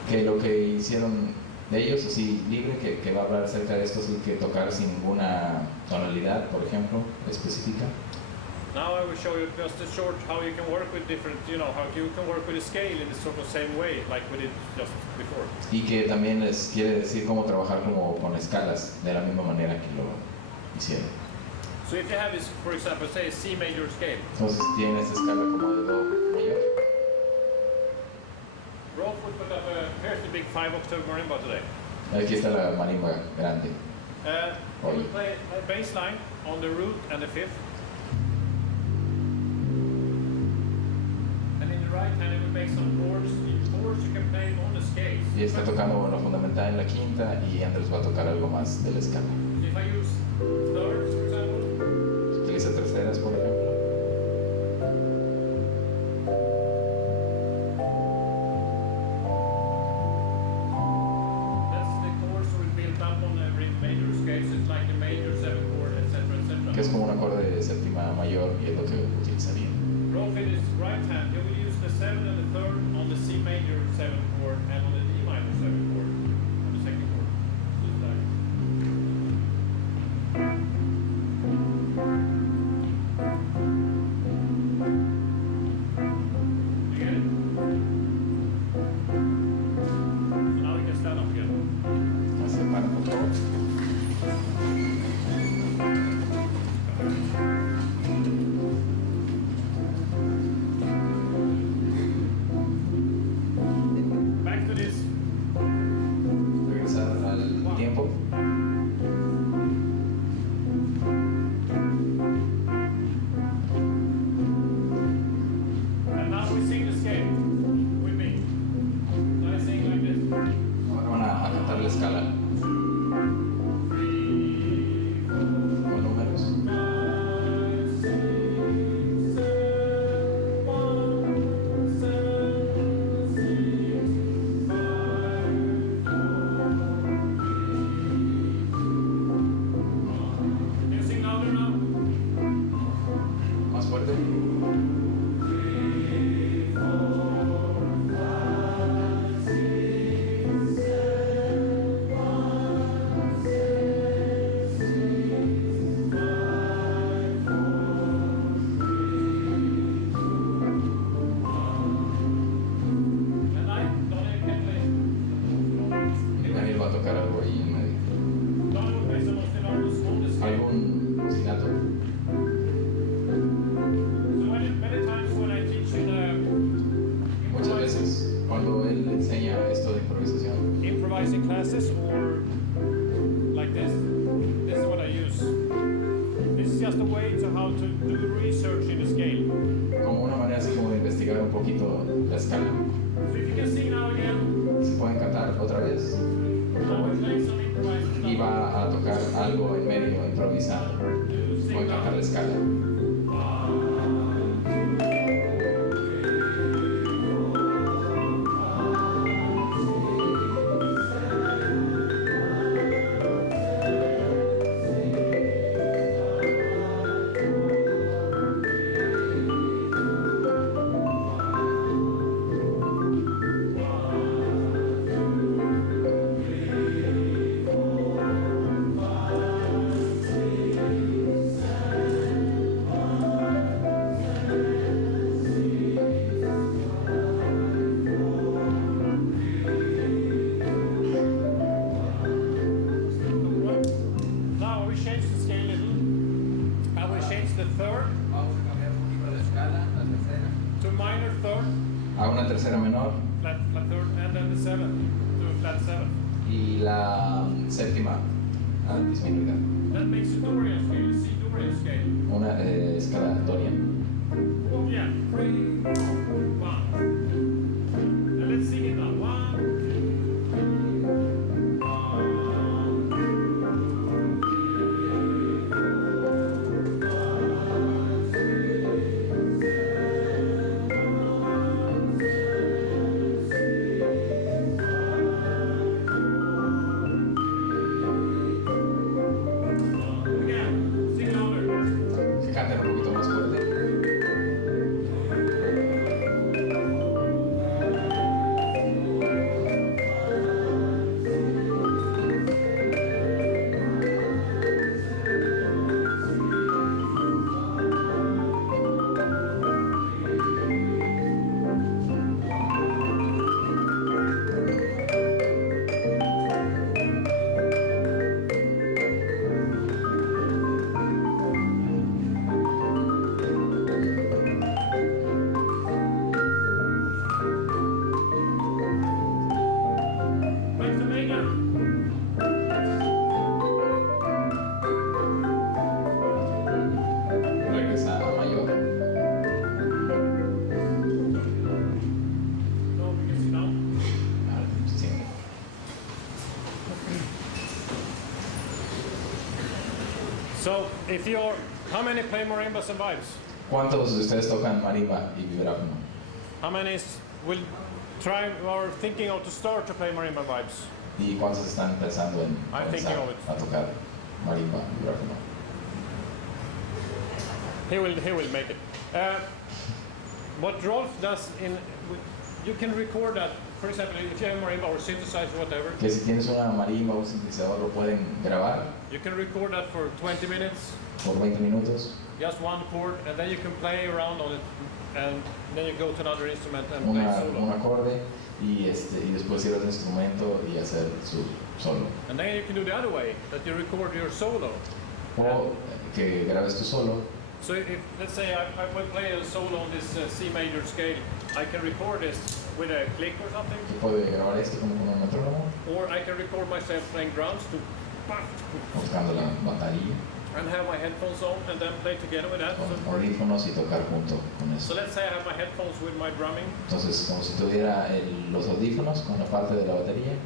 Que lo que hicieron de ellos, así libre, que va a hablar acerca de esto, sin que tocar sin ninguna tonalidad, por ejemplo, específica. Now I will show you just a short how you can work with different, how you can work with a scale in the sort of same way like we did just before. Y que también les quiere decir cómo trabajar como con escalas, de la misma manera que lo hicieron. So if you have this, for example, say a C major scale. Entonces tiene esta escala como de Do mayor. Rolf would put up here's the big 5-octave marimba today. Aquí está la marimba grande. We will play a bass line on the root and the fifth. And in the right hand it will make some chords. In chords you can play on the scales. Y está tocando lo fundamental en la quinta y Andrés va a tocar algo más de la escala. If I use thirds, for example. Utiliza terceras, por ejemplo. Que es como un acorde de séptima mayor y es lo que utilizaría. Rolf in his right hand, he will use the 7 and the 3rd on the C major 7 chord and on the D minor 7 chord on the second chord. You get it? So now we can stand up again. Hace para por favor. Back to this. Regresar al tiempo. And now we sing the scale with me. So I sing like this. Ahora van a cantar la escala con números. Can you sing louder now? Más fuerte. And I, Donnie can play. Y Daniel va a tocar algo ahí en medio. Donnie will play some oscillators on the scale. Algún ostinato. So many times when I teach in Muchas veces con enseña esto de improvisación. improvising classes or like this. This is what I use. This is just a way to how to do research in the scale. Como una manera así como de investigar un poquito la escala. So if you can sing now again, Si pueden cantar otra vez. I will play some improvised stuff. Y va a tocar algo en medio improvisado. Pueden cantar la escala. Now we change the scale a little. I will change the third Vamos a cambiar un poquito la escala, la tercera. to minor third, A una tercera menor flat third, and then the seventh to a flat seventh. y la séptima a disminuida. That makes a Dorian scale, C Dorian scale. Una escala Dorian. Oh yeah, 3, 2, 1. And let's sing it now. 1, 2, 1. Again, sing louder. Que canten un poquito más fuerte. Back to major. Regresa a mayor. No, we can sit down. Sí. So, if you're, how many play marimbas and vibes? ¿Cuántos de ustedes tocan marimba y vibráfono? How many will try or thinking of to start to play marimba and vibes? ¿Y cuántos están pensando en I'm thinking comenzar of it. a tocar marimba y vibráfono? He will make it. What Rolf does in, you can record that. For example, if you have marimba or synthesizer, whatever, Que si tienes una marimba o un sintetizador lo pueden grabar you can record that for 20 minutes, por 20 minutos, just one chord, and then you can play around on it, and then you go to another instrument and play un solo. acorde y después ir a otro instrumento y hacer su solo. And then you can do the other way, that you record your solo. O que grabes tu solo. So if, let's say I will play a solo on this C major scale, I can record this with a click or something, Que puede grabar esto como con un metrónomo, or I can record myself playing drums to buscando la batería, and have my headphones on and then play together with that. con So, audífonos y tocar junto con so eso. let's say I have my headphones with my drumming. Entonces, como si tuviera los audífonos con la parte de la batería.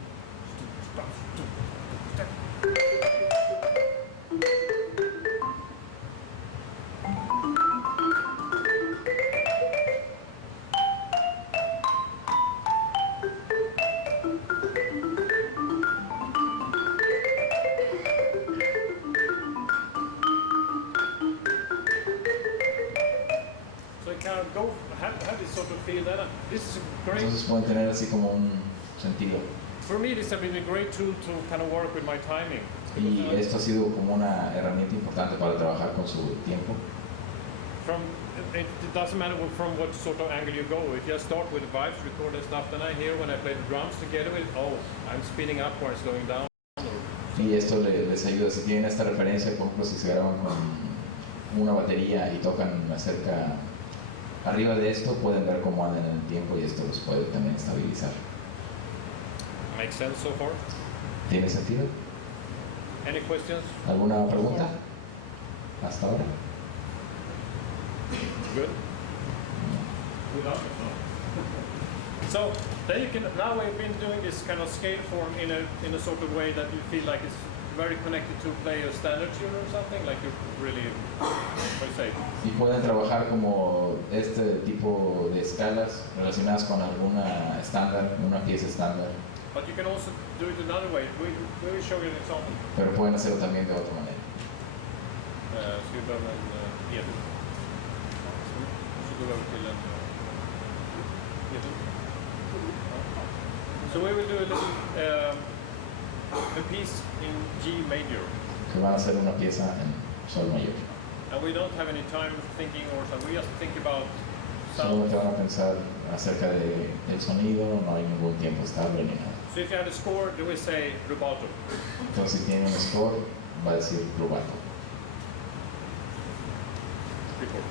So you can go have this sort of feel that this is a great. Entonces pueden tener así como un sentido. For me, this has been a great tool to kind of work with my timing. Y esto ha sido como una herramienta importante para trabajar con su tiempo. From it doesn't matter from what sort of angle you go. If you start with vibes, record and stuff, then I hear when I play the drums together with, oh, I'm spinning up or slowing down. Y esto les ayuda, si tienen esta referencia, por ejemplo, si se graban con una batería y tocan arriba de esto, pueden ver cómo andan en el tiempo y esto los puede también estabilizar. Make sense so far? ¿Tiene sentido? Any questions? ¿Alguna pregunta? ¿Hasta ahora? Good. Without it, no. So then you can, now we've been doing this kind of scale form in a sort of way that you feel like it's very connected to play a standard tune or something, like you really, what do you say? Y pueden trabajar como este tipo de escalas relacionadas con alguna estándar, una pieza estándar, But you can also do it another way. We will show you an example. pero pueden hacerlo también de otra manera. Skriva en Edun. Så går vi över till en Edun. So we will do a little a piece in G major. Que van a hacer una pieza en sol mayor. And we don't have any time thinking or something. We just think about sound. Solamente van a pensar acerca del sonido, no hay ningún tiempo estable ni nada. So if you have a score, do we say rubato? Entonces si tiene un score, va a decir rubato. Record.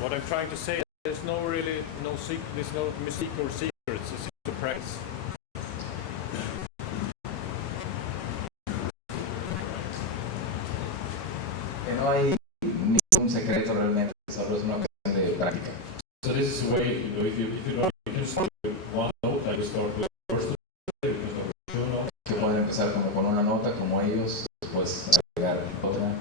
What I'm trying to say is there's no music or secrets, it's just a practice. Que no hay ningún secreto realmente, solo es una cuestión de práctica. So this is a way, if you can start with one note, like you start with the first note, you can start with two notes. Que pueden empezar como con una nota, como ellos, después agregar otra.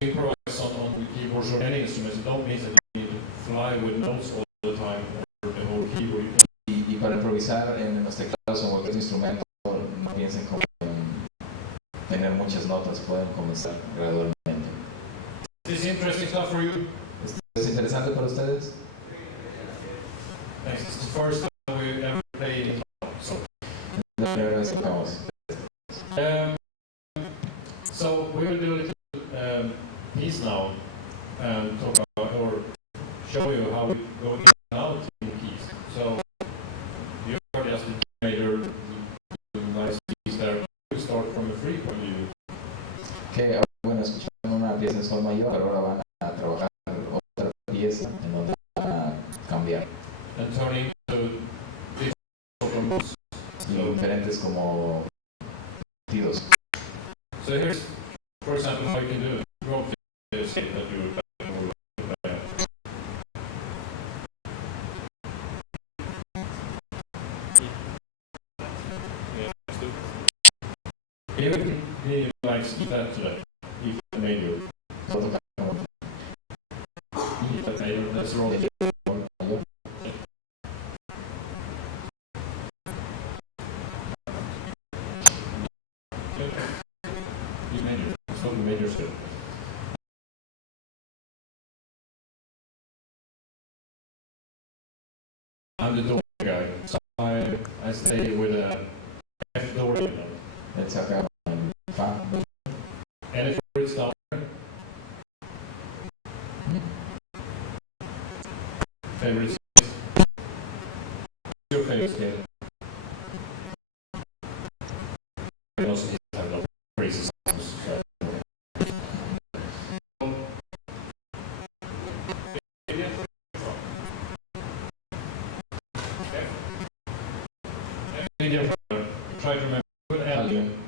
Improvise on the keyboards or any instruments. It don't mean that you need to fly with notes all the time or the whole keyboard. Y para improvisar en los teclados o en cualquier instrumento, no piensen como en tener muchas notas, pueden comenzar gradualmente. Is this interesting stuff for you? ¿Esto es interesante para ustedes? Thanks. It's the first time we ever played. So, Es la primera vez que tocamos. so we will do a little piece now and talk about or show you how we go in and out in keys. So you heard just the major, the nice keys there. We start from a free point of view. Que bueno, escucharon una pieza en sol mayor, pero ahora van a trabajar otra pieza en donde van a cambiar. And turning to different sort of moves. Y diferentes como sentidos. So here's, for example, how you can do it. Drop this that you Here he likes that today. If major. If major, that's wrong. Major. So the major I'm the door guy, so I stay with a F door. Let's have fun. Any favorites down there? Favorites? Your favorite scale? Most of have no crazy sounds. Try to remember good Alien.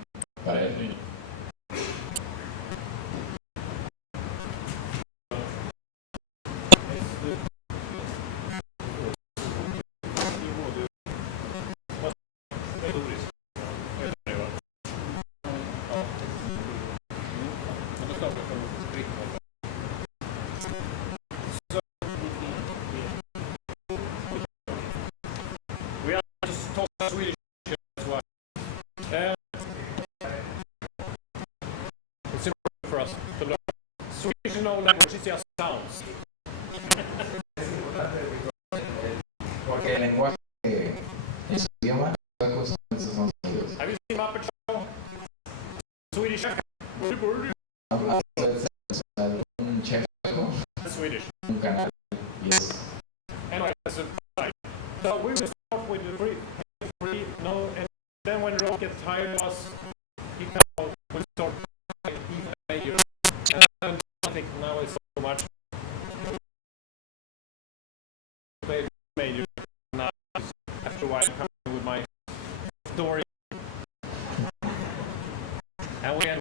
We are just talking Swedish as well. It's important for us to learn. Swedish in all languages just sounds. Porque el lenguaje en su idioma, esos son sonidos. Have you seen Muppet Show? Swedish. Un chef, Swedish. un canal, y es Anyway, that's right. So we will start with the free, no, and then when Rob gets tired of us, he can we'll start with E major. And I think now it's so much. Play major now. After a while, I'm coming with my story. And we end